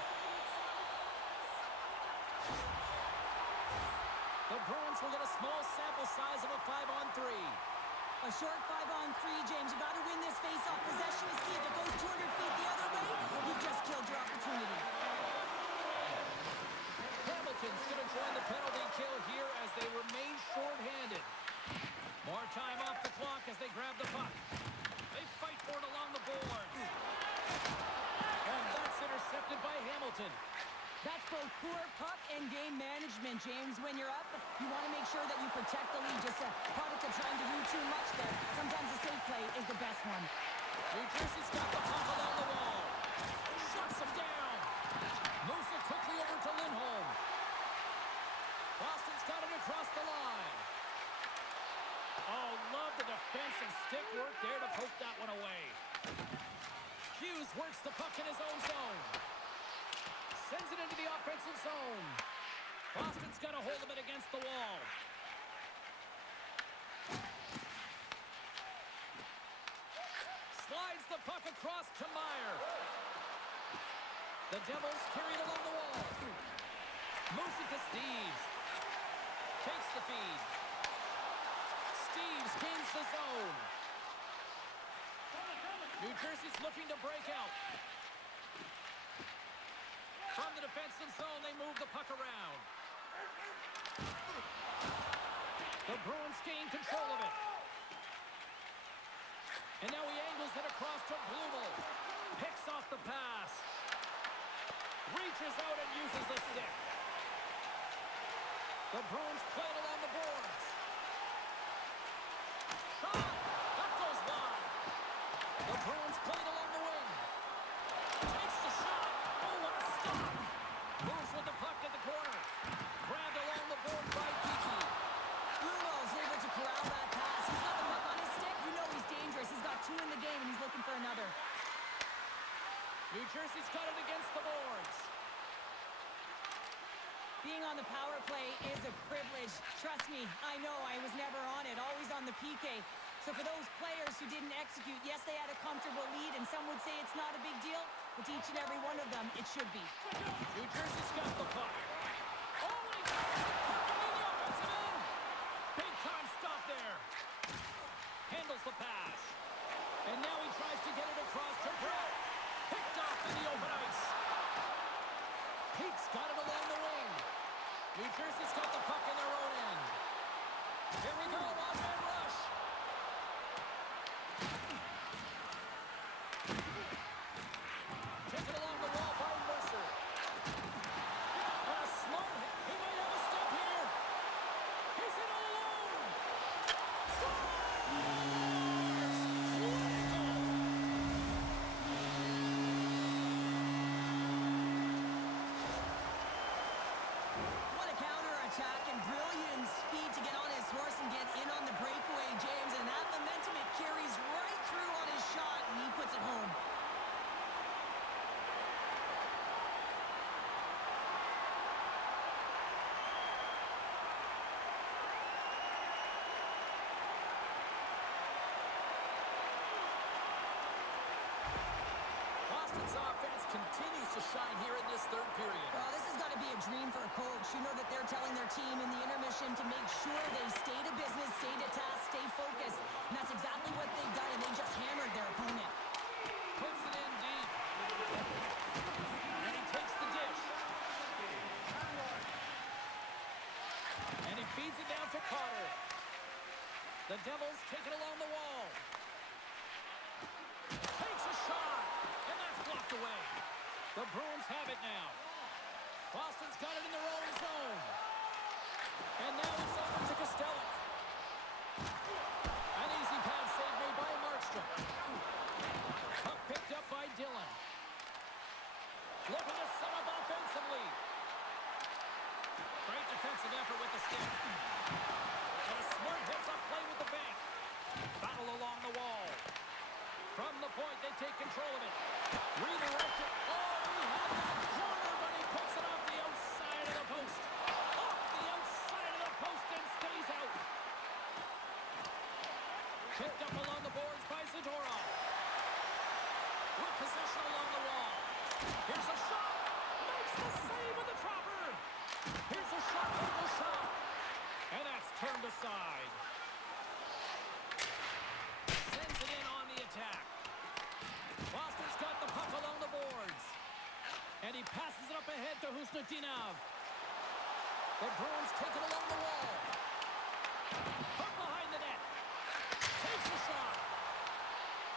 The Bruins will get a small sample size of a 5-on-3. A short 5-on-3, James. You got to win this face-off. Possession is key. If it goes 200 feet the other way, you've just killed your opportunity. Hamilton's going to join the penalty kill here as they remain short-handed. More time off the clock as they grab the puck. They fight for it along the boards. And that's intercepted by Hamilton. That's both poor puck and game management, James. When you're up, you want to make sure that you protect the lead. Just a product of trying to do too much there. Sometimes a safe play is the best one. New Jersey's got the puck along the wall. Shuts him down. Moves works the puck in his own zone. Sends it into the offensive zone. Boston's got a hold of it against the wall. Slides the puck across to Meyer. The Devils carry it along the wall. Moves it to Steves. Takes the feed. Steves gains the zone. New Jersey's looking to break out. From the defensive zone, they move the puck around. The Bruins gain control of it. And now he angles it across to Blumel. Picks off the pass. Reaches out and uses the stick. The Bruins play it along the boards. Shot! That goes wide. The Bruins play it along the wing. Takes the shot. Oh, what a stop. Moves with the puck at the corner. Grabbed along the board by Kiki. Lumo's able to corral that pass. He's got the puck on his stick. You know he's dangerous. He's got 2 in the game, and he's looking for another. New Jersey's got it against the boards. Being on the power play is a privilege. Trust me, I know I was never on it, always on the PK. So for those players who didn't execute, yes, they had a comfortable lead, and some would say it's not a big deal, but to each and every one of them, it should be. New Jersey's got the puck. Oh, and he gets the puck in the offensive end. Big time stop there. Handles the pass. And now he tries to get it across to Brett. Picked off in the open ice. Pete's got it along the wing. New Jersey's got the puck in their own end. Here we go, one-man rush. Taken along the wall by Mercer. And a smart hit. He might have a step here. He's in all alone. What a counterattack and brilliant speed to get on his horse and get in on the breakaway, James. And that momentum, it carries right through on his shot, and he puts it home. Boston's offense continues to shine here in this third period. Well, this has got to be a dream for a coach. You know that they're telling their team in the intermission to make sure they stay to business, stay to task, stay focused. And that's exactly what they've done, and they just hammered their opponent. Puts it in deep. And he takes the dish. And he feeds it down to Carter. The Devils take it along the wall. Takes a shot. And that's blocked away. The Bruins have it now. Boston's got it in their own zone. And now it's over to Costello. An easy pad save made by Markstrom. Puck picked up by Dillon. Looking to set up offensively. Great defensive effort with the stick. And a smart hits-up play with the bank. Battle along the wall. From the point, they take control of it. Redirect it. Oh, he had that corner, but he puts it off the outside of the post. Off the outside of the post and stays out. Picked up along the boards by Zadorov. With possession along the wall. Here's a shot. Makes the save with the dropper. Here's a shot from the shot. And that's turned aside. Sends it in on the attack. Boston's got the puck along the boards. And he passes it up ahead to Husnutinov. The Bruins take it along the wall. From behind the net. Takes a shot.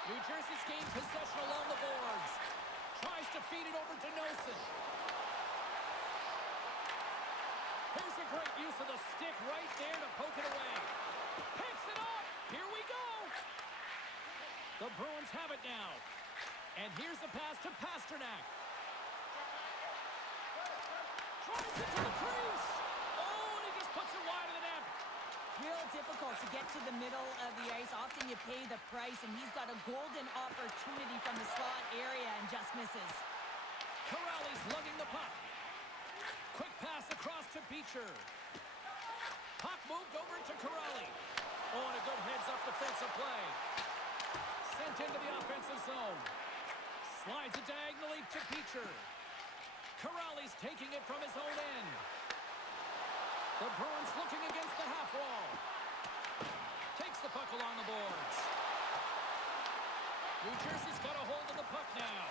New Jersey's gained possession along the boards. Tries to feed it over to Nosen. Here's a great use of the stick right there to poke it away. Picks it up. Here we go. The Bruins have it now. And here's the pass to Pasternak. Tries it to the crease. Oh, and he just puts it wide of the net. Real difficult to get to the middle of the ice. Often you pay the price, and he's got a golden opportunity from the slot area and just misses. Corrali's lugging the puck. Quick pass across to Beecher. Puck moved over to Corrali. Oh, and a good heads-up defensive play. Sent into the offensive zone. Slides it diagonally to Beecher. Corrali's taking it from his own end. The Bruins looking against the half wall. Takes the puck along the boards. New Jersey's got a hold of the puck now.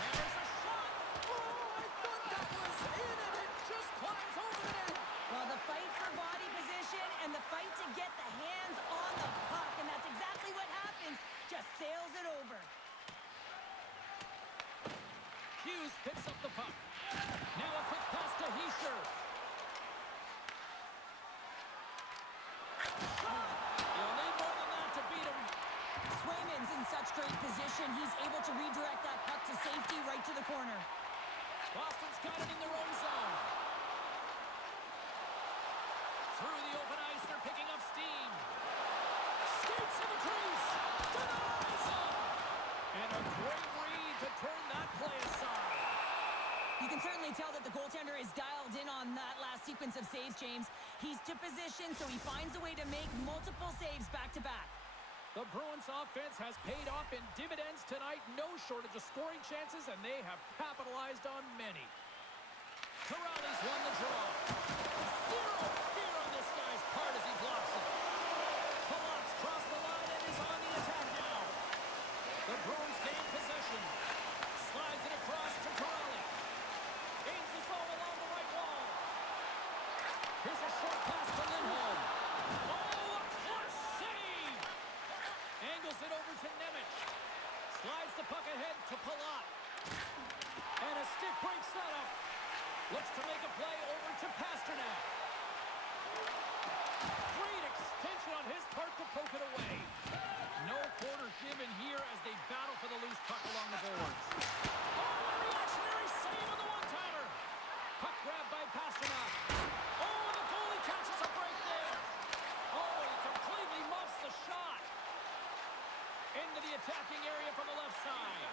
There's a shot. Oh, I thought that was in, and it just climbs over the net. Well, the fight for body position and the fight to get the hands on the puck, and that's exactly what happens. Just sails it over. Hughes picks up the puck. Now a quick pass to Heischer. You'll need more than that to beat him. Swayman's in such great position. He's able to redirect that puck to safety right to the corner. Boston's got it in their own zone. Through the open ice, they're picking up steam. Skates to the crease. Denies him. And a great read to turn that play aside. You can certainly tell that the goaltender is dialed in on that last sequence of saves, James. He's to position, so he finds a way to make multiple saves back-to-back. The Bruins offense has paid off in dividends tonight. No shortage of scoring chances, and they have capitalized on many. Corrali's won the draw. Zero fear on this guy's part as he blocks it. Palat's crossed the line and is on the attack now. The Bruins gain possession. Slides it across to Corrali. Gains the zone along the right wall. Here's a short pass to Lindholm. Oh, a clutch save! Angles it over to Nemec. Slides the puck ahead to Palat. And a stick break setup. Looks to make a play over to Pasternak. Great extension on his part to poke it away. No quarter given here as they battle for the loose puck along the boards. Oh, a reactionary save on the one-timer. Puck grabbed by Pasternak. Oh, and the goalie catches a break there. Oh, he completely muffs the shot. Into the attacking area from the left side.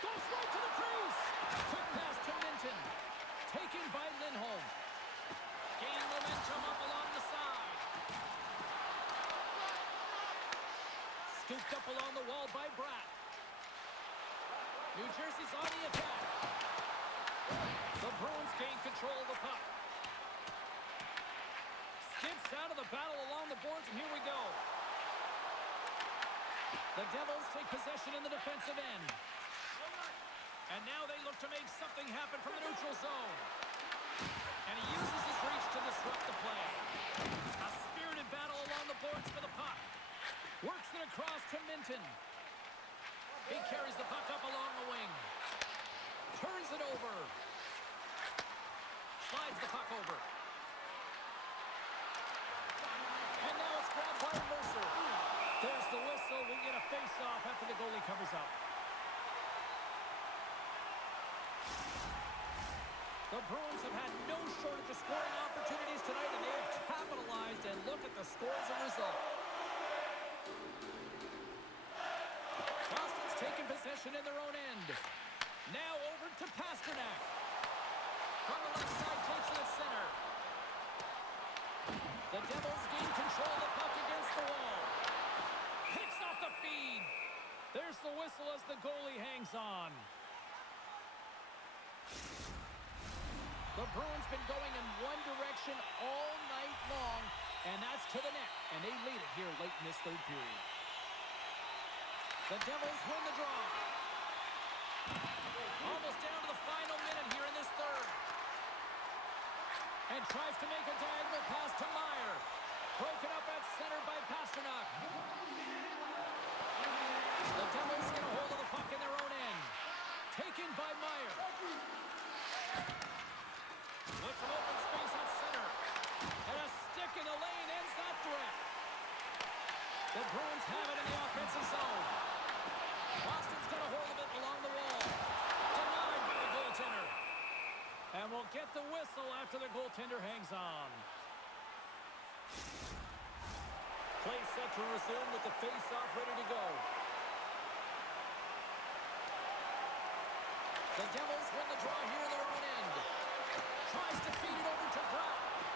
Goes right to the crease. Quick pass to Minton. Taken by Lindholm. Gain momentum up along the side. Scooped up along the wall by Bratt. New Jersey's on the attack. The Bruins gain control of the puck. Skips out of the battle along the boards, and here we go. The Devils take possession in the defensive end. And now they look to make something happen from the neutral zone. And he uses his reach to disrupt the play. A spirited battle along the boards for the puck. Works it across to Minton. He carries the puck up along the wing. Turns it over. Slides the puck over. And now it's grabbed by Mercer. There's the whistle. We get a face-off after the goalie covers up. The Bruins have had no shortage of scoring opportunities tonight, and they have capitalized, and look at the score as a result. Boston's taken possession in their own end. Now over to Pasternak. From the left side, takes it at center. The Devils gain control of the puck against the wall. Picks off the feed. There's the whistle as the goalie hangs on. The Bruins been going in one direction all night long, and that's to the net, and they lead it here late in this third period. The Devils win the draw. Almost down to the final minute here in this third. And tries to make a diagonal pass to Meyer. Broken up at center by Pasternak. The Devils get a hold of the puck in their own end. Taken by Meyer. With some open space at center. And a stick in the lane ends that threat. The Bruins have it in the offensive zone. Boston's got a hold of it along the wall. Denied by the goaltender. And we'll get the whistle after the goaltender hangs on. Play set to resume with the face-off ready to go. The Devils win the draw here in their own end. Tries to feed it over to Brown.